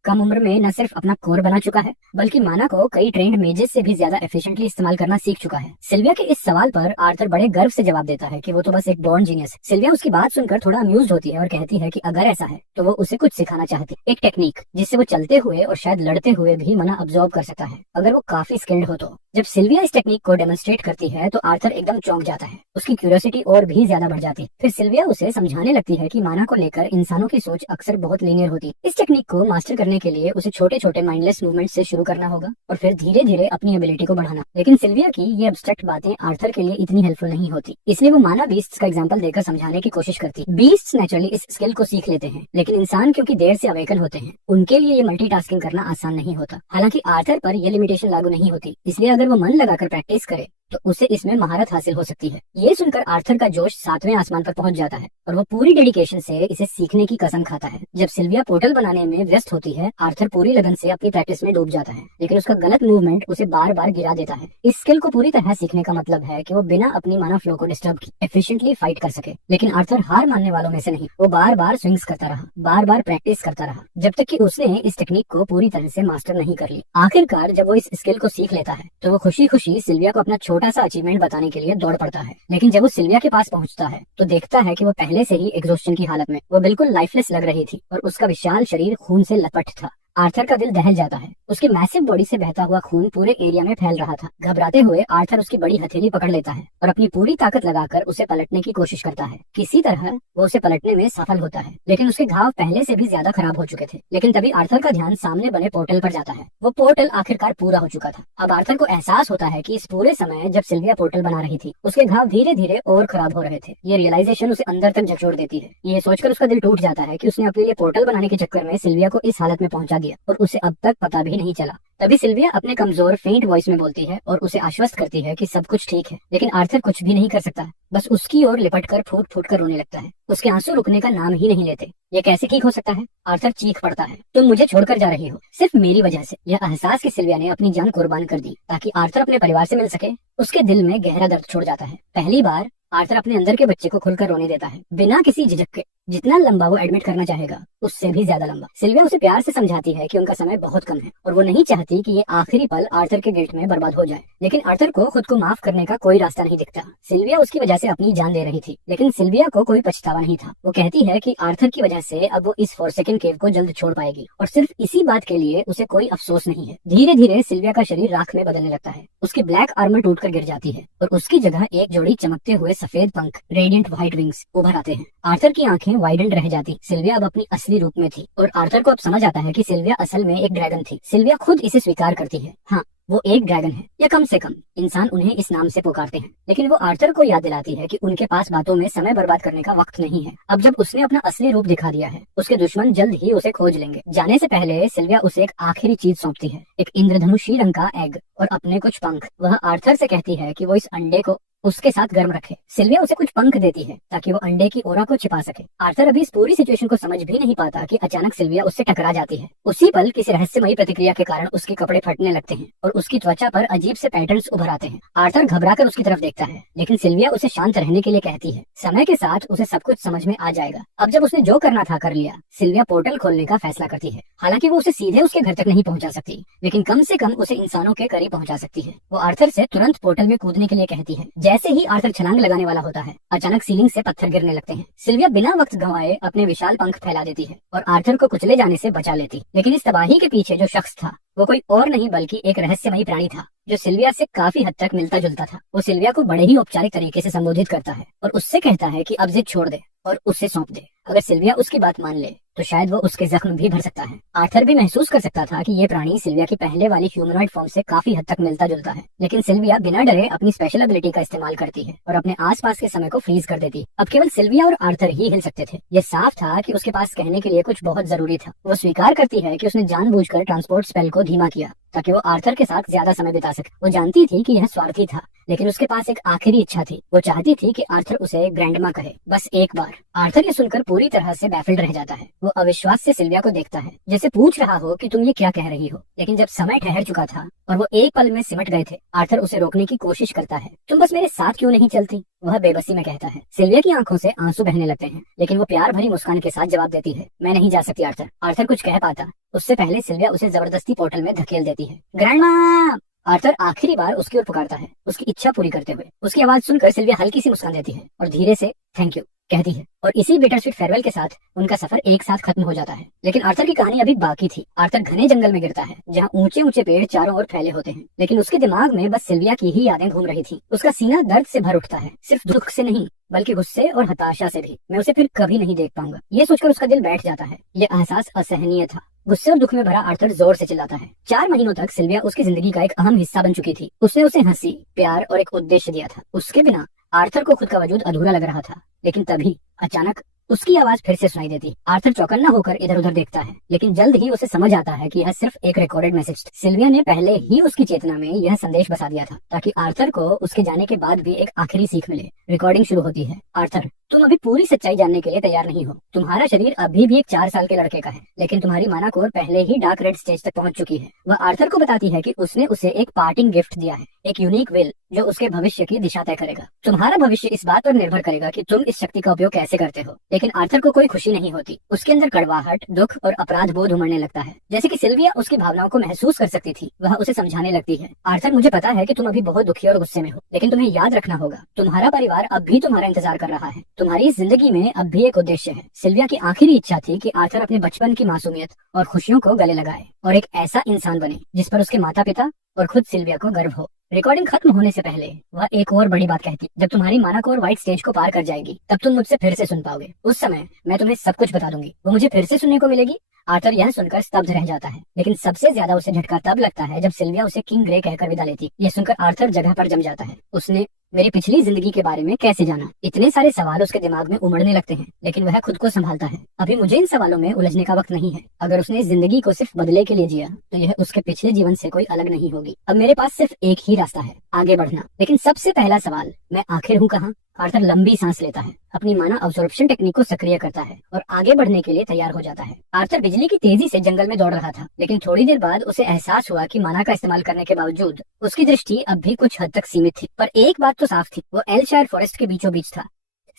कम उम्र में न सिर्फ अपना कोर बना चुका है, बल्कि माना को कई ट्रेंड मेजेस से भी ज्यादा एफिशिएंटली इस्तेमाल करना सीख चुका है। सिल्विया के इस सवाल पर आर्थर बड़े गर्व से जवाब देता है कि वो तो बस एक बॉर्न जीनियस है। सिल्विया उसकी बात सुनकर थोड़ा अम्यूज्ड होती है और कहती है कि अगर ऐसा है तो वो उसे कुछ सिखाना चाहती, एक टेक्निक जिससे वो चलते हुए और शायद लड़ते हुए भी मना अब्सॉर्ब कर सकता है, अगर वो काफी स्किल्ड हो तो। जब सिल्विया इस टेक्निक को डेमोन्स्ट्रेट करती है तो आर्थर एकदम चौंक जाता है, उसकी क्यूरियोसिटी और भी ज्यादा बढ़ जाती है। फिर सिल्विया उसे समझाने लगती है कि माना को लेकर इंसानों की सोच अक्सर बहुत लीनियर होती है। इस टेक्निक को मास्टर करने के लिए उसे छोटे छोटे माइंडलेस मूवमेंट से शुरू करना होगा और फिर धीरे धीरे अपनी एबिलिटी को बढ़ाना। लेकिन सिल्विया की ये एब्स्ट्रैक्ट बातें आर्थर के लिए इतनी हेल्पफुल नहीं होती, इसलिए वो माना बीस्ट्स का एग्जांपल देकर समझाने की कोशिश करती। बीस्ट्स नेचुरली इस स्किल को सीख लेते हैं, लेकिन इंसान क्योंकि देर से अवेकन होते हैं, उनके लिए ये मल्टीटास्किंग करना आसान नहीं होता। हालांकि आर्थर पर यह लिमिटेशन लागू नहीं होती, इसलिए अगर वो मन लगाकर प्रैक्टिस करे तो उसे इसमें महारत हासिल हो सकती है। ये सुनकर आर्थर का जोश 7वें आसमान पर पहुंच जाता है और वो पूरी डेडिकेशन से इसे सीखने की कसम खाता है। जब सिल्विया पोर्टल बनाने में व्यस्त होती है, आर्थर पूरी लगन से अपनी प्रैक्टिस में डूब जाता है, लेकिन उसका गलत मूवमेंट उसे बार बार गिरा देता है। इस स्किल को पूरी तरह सीखने का मतलब है कि वो बिना अपनी माना फ्लो को डिस्टर्ब किए एफिशिएंटली फाइट कर सके। लेकिन आर्थर हार मानने वालों में से नहीं, वो बार बार स्विंग्स करता रहा, बार बार प्रैक्टिस करता रहा, जब तक कि उसने इस टेक्निक को पूरी तरह से मास्टर नहीं कर ली। आखिरकार जब वो इस स्किल को सीख लेता है तो वो खुशी खुशी सिल्विया को अपना छोटा सा अचीवमेंट बताने के लिए दौड़ पड़ता है। लेकिन जब वो सिल्विया के पास पहुंचता है तो देखता है कि वो पहले से ही एग्जॉस्शन की हालत में, वो बिल्कुल लाइफलेस लग रही थी और उसका विशाल शरीर खून से लपट था। आर्थर का दिल दहल जाता है, उसकी मैसिव बॉडी से बहता हुआ खून पूरे एरिया में फैल रहा था। घबराते हुए आर्थर उसकी बड़ी हथेली पकड़ लेता है और अपनी पूरी ताकत लगाकर उसे पलटने की कोशिश करता है। किसी तरह वो उसे पलटने में सफल होता है, लेकिन उसके घाव पहले से भी ज्यादा खराब हो चुके थे। लेकिन तभी आर्थर का ध्यान सामने बने पोर्टल पर जाता है। वो पोर्टल आखिरकार पूरा हो चुका था। अब आर्थर को एहसास होता है कि इस पूरे समय जब सिल्विया पोर्टल बना रही थी, उसके घाव धीरे धीरे और खराब हो रहे थे। ये रियलाइजेशन उसे अंदर तक झकझोर देती है। ये सोचकर उसका दिल टूट जाता है कि उसने अपने लिए पोर्टल बनाने के चक्कर में सिल्विया को इस हालत में पहुंचा दिया और उसे अब तक पता भी नहीं चला। तभी सिल्विया अपने कमजोर फेंट वॉइस में बोलती है और उसे आश्वस्त करती है कि सब कुछ ठीक है। लेकिन आर्थर कुछ भी नहीं कर सकता, बस उसकी ओर लिपट कर फूट फूट कर रोने लगता है। उसके आंसू रुकने का नाम ही नहीं लेते। ये कैसे ठीक हो सकता है? आर्थर चीख पड़ता है, तुम मुझे छोड़कर जा रही हो सिर्फ मेरी वजह से। यह एहसास कि सिल्विया ने अपनी जान कुर्बान कर दी ताकि आर्थर अपने परिवार से मिल सके, उसके दिल में गहरा दर्द छोड़ जाता है। पहली बार आर्थर अपने अंदर के बच्चे को खुलकर रोने देता है, बिना किसी झिझक के। जितना लंबा वो एडमिट करना चाहेगा उससे भी ज्यादा लंबा। सिल्विया उसे प्यार से समझाती है कि उनका समय बहुत कम है और वो नहीं चाहती कि ये आखिरी पल आर्थर के गिल्ट में बर्बाद हो जाए। लेकिन आर्थर को खुद को माफ करने का कोई रास्ता नहीं दिखता। सिल्विया उसकी वजह से अपनी जान दे रही थी, लेकिन सिल्विया को कोई पछतावा नहीं था। वो कहती है कि आर्थर की वजह से अब वो इस फॉरसेकन केव को जल्द छोड़ पाएगी और सिर्फ इसी बात के लिए उसे कोई अफसोस नहीं है। धीरे धीरे सिल्विया का शरीर राख में बदलने लगता है, उसकी ब्लैक आर्मर टूटकर गिर जाती है और उसकी जगह एक जोड़ी चमकते हुए सफेद पंख, रेडिएंट व्हाइट विंग्स, उभर आते हैं। आर्थर की आंखें वाइडेंड रह जाती। सिल्विया अब अपनी असली रूप में थी और आर्थर को अब समझ आता है कि सिल्विया असल में एक ड्रैगन थी। सिल्विया खुद इसे स्वीकार करती है, हाँ वो एक ड्रैगन है, या कम से कम इंसान उन्हें इस नाम से पुकारते हैं। लेकिन वो आर्थर को याद दिलाती है कि उनके पास बातों में समय बर्बाद करने का वक्त नहीं है। अब जब उसने अपना असली रूप दिखा दिया है, उसके दुश्मन जल्द ही उसे खोज लेंगे। जाने से पहले सिल्विया उसे एक आखिरी चीज सौंपती है, एक इंद्रधनुषी रंग का एग और अपने कुछ पंख। वह आर्थर से कहती है कि वो इस अंडे को उसके साथ गर्म रखे। सिल्विया उसे कुछ पंख देती है ताकि वो अंडे की ओरा को छिपा सके। आर्थर अभी इस पूरी सिचुएशन को समझ भी नहीं पाता कि अचानक सिल्विया उससे टकरा जाती है। उसी पल किसी रहस्यमयी प्रतिक्रिया के कारण उसके कपड़े फटने लगते हैं और उसकी त्वचा पर अजीब से पैटर्न्स उभर आते हैं। आर्थर घबराकर उसकी तरफ देखता है, लेकिन सिल्विया उसे शांत रहने के लिए कहती है। समय के साथ उसे सब कुछ समझ में आ जाएगा। अब जब उसने जो करना था कर लिया, सिल्विया पोर्टल खोलने का फैसला करती है। हालांकि वो उसे सीधे उसके घर तक नहीं पहुंचा सकती, लेकिन कम से कम उसे इंसानों के करीब पहुंचा सकती है। वो आर्थर से तुरंत पोर्टल में कूदने के लिए कहती है। जैसे ही आर्थर छलांग लगाने वाला होता है, अचानक सीलिंग से पत्थर गिरने लगते हैं। सिल्विया बिना वक्त गंवाए अपने विशाल पंख फैला देती है और आर्थर को कुचले जाने से बचा लेती। लेकिन इस तबाही के पीछे जो शख्स था वो कोई और नहीं बल्कि एक रहस्यमयी प्राणी था जो सिल्विया से काफी हद तक मिलता जुलता था। वो सिल्विया को बड़े ही औपचारिक तरीके से संबोधित करता है और उससे कहता है कि अब जिद छोड़ दे और उसे सौंप दे। अगर सिल्विया उसकी बात मान ले तो शायद वो उसके जख्म भी भर सकता है। आर्थर भी महसूस कर सकता था कि ये प्राणी सिल्विया की पहले वाली ह्यूमनॉइड फॉर्म से काफी हद तक मिलता जुलता है। लेकिन सिल्विया बिना डरे अपनी स्पेशल एबिलिटी का इस्तेमाल करती है और अपने आसपास के समय को फ्रीज कर देती। अब केवल सिल्विया और आर्थर ही हिल सकते थे। ये साफ था कि उसके पास कहने के लिए कुछ बहुत जरूरी था। वो स्वीकार करती है कि उसने जानबूझकर ट्रांसपोर्ट स्पेल को धीमा किया ताकि वो आर्थर के साथ ज्यादा समय बिता सके। वो जानती थी कि यह स्वार्थी था, लेकिन उसके पास एक आखिरी इच्छा थी। वो चाहती थी कि आर्थर उसे ग्रैंडमा कहे, बस एक बार। आर्थर ये सुनकर पूरी तरह से बैफल्ड रह जाता है। वो अविश्वास से सिल्विया को देखता है, जैसे पूछ रहा हो कि तुम ये क्या कह रही हो। लेकिन जब समय ठहर चुका था और वो एक पल में सिमट गए थे, आर्थर उसे रोकने की कोशिश करता है। तुम बस मेरे साथ क्यों नहीं चलती, वह बेबसी में कहता है। सिल्विया की आंखों से आंसू बहने लगते हैं, लेकिन वो प्यार भरी मुस्कान के साथ जवाब देती है, मैं नहीं जा सकती आर्थर। आर्थर कुछ कह पाता उससे पहले सिल्विया उसे जबरदस्ती पोर्टल में धकेल देती है। ग्रैंडमा! आर्थर आखिरी बार उसकी ओर पुकारता है, उसकी इच्छा पूरी करते हुए। उसकी आवाज सुनकर सिल्विया हल्की सी मुस्कान देती है और धीरे से थैंक यू कहती है, और इसी बिटर स्वीट फेयरवेल के साथ उनका सफर एक साथ खत्म हो जाता है। लेकिन आर्थर की कहानी अभी बाकी थी। आर्थर घने जंगल में गिरता है, जहाँ ऊंचे ऊंचे पेड़ चारों ओर फैले होते हैं, लेकिन उसके दिमाग में बस सिल्विया की ही यादें घूम रही थी। उसका सीना दर्द से भर उठता है, सिर्फ दुख से नहीं बल्कि गुस्से और हताशा से भी। मैं उसे फिर कभी नहीं देख पाऊंगा, ये सोचकर उसका दिल बैठ जाता है। ये एहसास असहनीय था। गुस्से और दुख में भरा आर्थर जोर से चिल्लाता है। 4 महीनों तक सिल्विया उसकी जिंदगी का एक अहम हिस्सा बन चुकी थी। उसने उसे हंसी, प्यार और एक उद्देश्य दिया था। उसके बिना आर्थर को खुद का वजूद अधूरा लग रहा था। लेकिन तभी अचानक उसकी आवाज फिर से सुनाई देती। आर्थर चौकन्ना होकर इधर उधर देखता है, लेकिन जल्द ही उसे समझ आता है कि यह सिर्फ एक रिकॉर्डेड मैसेज था। सिल्विया ने पहले ही उसकी चेतना में यह संदेश बसा दिया था, ताकि आर्थर को उसके जाने के बाद भी एक आखिरी सीख मिले। रिकॉर्डिंग शुरू होती है। आर्थर, तुम अभी पूरी सच्चाई जानने के लिए तैयार नहीं हो। तुम्हारा शरीर अभी भी एक 4 साल के लड़के का है, लेकिन तुम्हारी माना कोर पहले ही डार्क रेड स्टेज तक पहुंच चुकी है। वह आर्थर को बताती है कि उसने उसे एक पार्टिंग गिफ्ट दिया है, एक यूनिक विल जो उसके भविष्य की दिशा तय करेगा। तुम्हारा भविष्य इस बात पर निर्भर करेगा कि तुम इस शक्ति का उपयोग कैसे करते हो। लेकिन आर्थर को कोई खुशी नहीं होती। उसके अंदर कड़वाहट, दुख और अपराध बोध उमड़ने लगता है। जैसे कि सिल्विया उसकी भावनाओं को महसूस कर सकती थी, वह उसे समझाने लगती है। आर्थर, मुझे पता है कि तुम अभी बहुत दुखी और गुस्से में हो, लेकिन तुम्हें याद रखना होगा, तुम्हारा परिवार अब भी तुम्हारा इंतजार कर रहा है। तुम्हारी जिंदगी में अब भी एक उद्देश्य है। सिल्विया की आखिरी इच्छा थी कि आर्थर अपने बचपन की मासूमियत और खुशियों को गले लगाए और एक ऐसा इंसान बने जिस पर उसके माता पिता और खुद सिल्विया को गर्व हो। रिकॉर्डिंग खत्म होने से पहले वह एक और बड़ी बात कहती, जब तुम्हारी माना कोर व्हाइट स्टेज को पार कर जाएगी, तब तुम मुझसे फिर से सुन पाओगे। उस समय मैं तुम्हें सब कुछ बता दूंगी, वो मुझे फिर से सुनने को मिलेगी। आर्थर यह सुनकर स्तब्ध रह जाता है, लेकिन सबसे ज्यादा उसे झटका तब लगता है जब सिल्विया उसे किंग ग्रे कहकर विदा लेती। यह सुनकर आर्थर जगह पर जम जाता है। उसने मेरी पिछली जिंदगी के बारे में कैसे जाना? इतने सारे सवाल उसके दिमाग में उमड़ने लगते हैं, लेकिन वह खुद को संभालता है। अभी मुझे इन सवालों में उलझने का वक्त नहीं है। अगर उसने इस जिंदगी को सिर्फ बदले के लिए जिया, तो यह उसके पिछले जीवन से कोई अलग नहीं होगी। अब मेरे पास सिर्फ एक ही रास्ता है, आगे बढ़ना। लेकिन सबसे पहला सवाल, मैं आखिर हूँ कहाँ? आर्थर लंबी सांस लेता है, अपनी माना अब्सॉर्प्शन टेक्निक को सक्रिय करता है और आगे बढ़ने के लिए तैयार हो जाता है। आर्थर बिजली की तेजी से जंगल में दौड़ रहा था, लेकिन थोड़ी देर बाद उसे एहसास हुआ कि माना का इस्तेमाल करने के बावजूद उसकी दृष्टि अब भी कुछ हद तक सीमित थी। पर एक बात तो साफ थी, वो एल्शायर फॉरेस्ट के बीचों बीच था।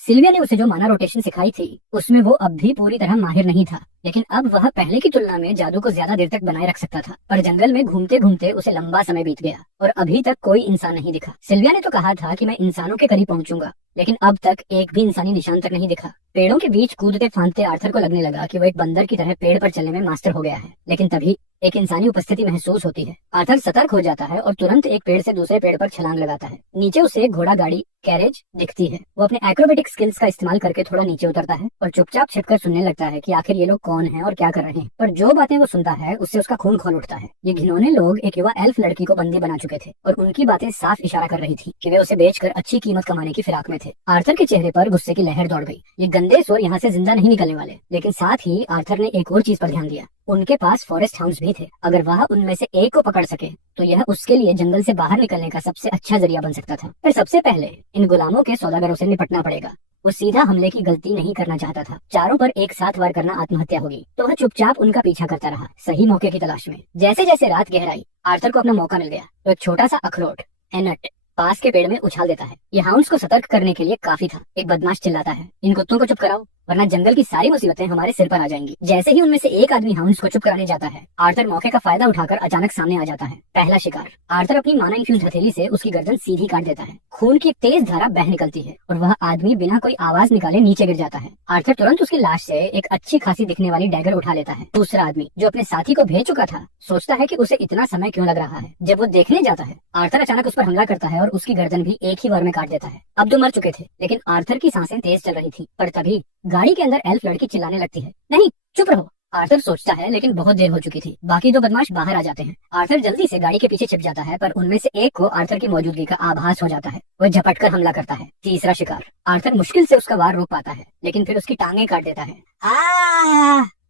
सिल्विया ने उसे जो माना रोटेशन सिखाई थी, उसमें वो अब भी पूरी तरह माहिर नहीं था, लेकिन अब वह पहले की तुलना में जादू को ज्यादा देर तक बनाए रख सकता था। पर जंगल में घूमते घूमते उसे लंबा समय बीत गया और अभी तक कोई इंसान नहीं दिखा। सिल्विया ने तो कहा था कि मैं इंसानों के करीब पहुंचूंगा, लेकिन अब तक एक भी इंसानी निशान तक नहीं दिखा। पेड़ों के बीच कूदते फांदते आर्थर को लगने लगा कि वो एक बंदर की तरह पेड़ पर चलने में मास्टर हो गया है। लेकिन तभी एक इंसानी उपस्थिति महसूस होती है। आर्थर सतर्क हो जाता है और तुरंत एक पेड़ से दूसरे पेड़ पर छलांग लगाता है। नीचे उसे एक घोड़ा गाड़ी कैरेज दिखती है। वो अपने एक्रोबेटिक स्किल्स का इस्तेमाल करके थोड़ा नीचे उतरता है और चुपचाप छिपकर सुनने लगता है कि आखिर ये लोग कौन हैं और क्या कर रहे हैं। पर जो बातें वो सुनता है उससे उसका खून खौल उठता है। ये घिनौने लोग एक युवा एल्फ लड़की को बंदी बना चुके थे और उनकी बातें साफ इशारा कर रही थी कि वे उसे बेचकर अच्छी कीमत कमाने की फिराक में थे। आर्थर के चेहरे पर गुस्से की लहर दौड़ गई। ये गंदे सोर यहाँ से जिंदा नहीं निकलने वाले। लेकिन साथ ही आर्थर ने एक और चीज पर ध्यान दिया, उनके पास फॉरेस्ट हाउंड्स भी थे। अगर वह उनमें से एक को पकड़ सके तो यह उसके लिए जंगल से बाहर निकलने का सबसे अच्छा जरिया बन सकता था। पर सबसे पहले इन गुलामों के सौदागरों से निपटना पड़ेगा। वो सीधा हमले की गलती नहीं करना चाहता था। चारों पर एक साथ वार करना आत्महत्या होगी, तो वह चुपचाप उनका पीछा करता रहा, सही मौके की तलाश में। जैसे जैसे रात गहराई, आर्थर को अपना मौका मिल गया तो एक छोटा सा अखरोट एनट पास के पेड़ में उछाल देता है। ये हाउंड्स को सतर्क करने के लिए काफी था। एक बदमाश चिल्लाता है, इन कुत्तों को चुप कराओ, वरना जंगल की सारी मुसीबतें हमारे सिर पर आ जाएंगी। जैसे ही उनमें से एक आदमी हाउंड्स को चुप कराने जाता है, आर्थर मौके का फायदा उठाकर अचानक सामने आ जाता है। पहला शिकार। आर्थर अपनी माना इन्फ्यूज हथेली से उसकी गर्दन सीधी काट देता है। खून की एक तेज धारा बह निकलती है और वह आदमी बिना कोई आवाज निकाले नीचे गिर जाता है। आर्थर तुरंत उसकी लाश से एक अच्छी खासी दिखने वाली डैगर उठा लेता है। दूसरा आदमी जो अपने साथी को भेज चुका था, सोचता है कि उसे इतना समय क्यों लग रहा है। जब वो देखने जाता है, आर्थर अचानक उस पर हमला करता है और उसकी गर्दन भी एक ही बार में काट देता है। अब दो मर चुके थे, लेकिन आर्थर की सांसें तेज चल रही थी। पर तभी गाड़ी के अंदर एल्फ लड़की चिल्लाने लगती है, नहीं चुप रहो। आर्थर सोचता है, लेकिन बहुत देर हो चुकी थी। बाकी दो बदमाश बाहर आ जाते हैं। आर्थर जल्दी से गाड़ी के पीछे छिप जाता है, पर उनमें से एक को आर्थर की मौजूदगी का आभास हो जाता है। वह झपट कर हमला करता है। तीसरा शिकार। आर्थर मुश्किल से उसका वार रोक पाता है, लेकिन फिर उसकी टांगें काट देता है।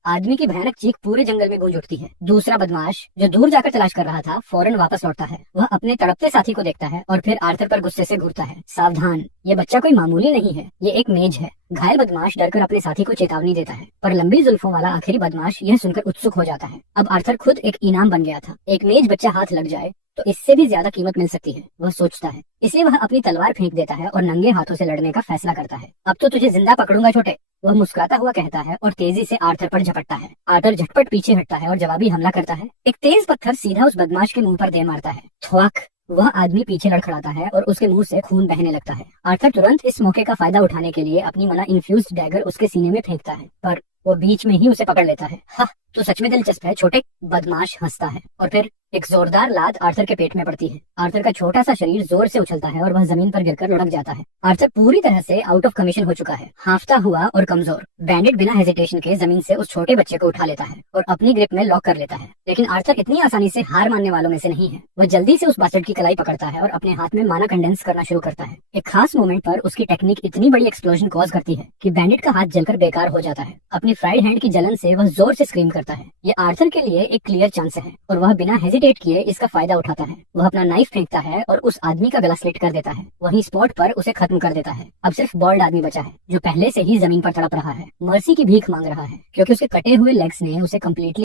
आदमी की भयानक चीख पूरे जंगल में गूंज उठती है। दूसरा बदमाश जो दूर जाकर तलाश कर रहा था फौरन वापस लौटता है। वह अपने तड़पते साथी को देखता है और फिर आर्थर पर गुस्से से घूरता है। सावधान, ये बच्चा कोई मामूली नहीं है, ये एक मेज है। घायल बदमाश डरकर अपने साथी को चेतावनी देता है, पर लंबी जुल्फों वाला आखिरी बदमाश यह सुनकर उत्सुक हो जाता है। अब आर्थर खुद एक इनाम बन गया था। एक मेज बच्चा हाथ लग जाए तो इससे भी ज्यादा कीमत मिल सकती है, वह सोचता है। इसलिए वह अपनी तलवार फेंक देता है और नंगे हाथों से लड़ने का फैसला करता है। अब तो तुझे जिंदा पकड़ूंगा छोटे, वह मुस्कुराता हुआ कहता है और तेजी से आर्थर पर झपटता है। आर्थर झटपट पीछे हटता है और जवाबी हमला करता है। एक तेज पत्थर सीधा उस बदमाश के मुंह पर दे मारता है। थ्वाक, वह आदमी पीछे लड़खड़ाता है और उसके मुंह से खून बहने लगता है। आर्थर तुरंत इस मौके का फायदा उठाने के लिए अपनी मना इन्फ्यूज्ड डैगर उसके सीने में फेंकता है, पर वो बीच में ही उसे पकड़ लेता है। हा, तो सच में दिलचस्प है छोटे, बदमाश हंसता है और फिर एक जोरदार लात आर्थर के पेट में पड़ती है। आर्थर का छोटा सा शरीर जोर से उछलता है और वह जमीन पर गिरकर लुढ़क जाता है। आर्थर पूरी तरह से आउट ऑफ कमीशन हो चुका है। हांफता हुआ और कमजोर, बैंडेड बिना हेजिटेशन के जमीन से उस छोटे बच्चे को उठा लेता है और अपनी ग्रिप में लॉक कर लेता है। लेकिन आर्थर इतनी आसानी से हार मानने वालों में से नहीं है। वह जल्दी से उस बास्टर्ड की कलाई पकड़ता है और अपने हाथ में माना कंडेंस करना शुरू करता है। एक खास मोमेंट पर उसकी टेक्निक इतनी बड़ी एक्सप्लोजन कॉज करती है कि बैंडेड का हाथ जलकर बेकार हो जाता है। अपनी फ्राइड हैंड की जलन से वह जोर से स्क्रीम करता है। ये आर्थर के लिए एक क्लियर चांस है और वह बिना हेजिटेट किए इसका फायदा उठाता है। वह अपना नाइफ फेंकता है और उस आदमी का गला स्लिट कर देता है। वहीं स्पॉट पर उसे खत्म कर देता है। अब सिर्फ बॉल्ड आदमी बचा है जो पहले से ही जमीन पर तड़प रहा है, मर्सी की भीख मांग रहा है, क्योंकि उसके कटे हुए लेग्स ने उसे कम्प्लीटली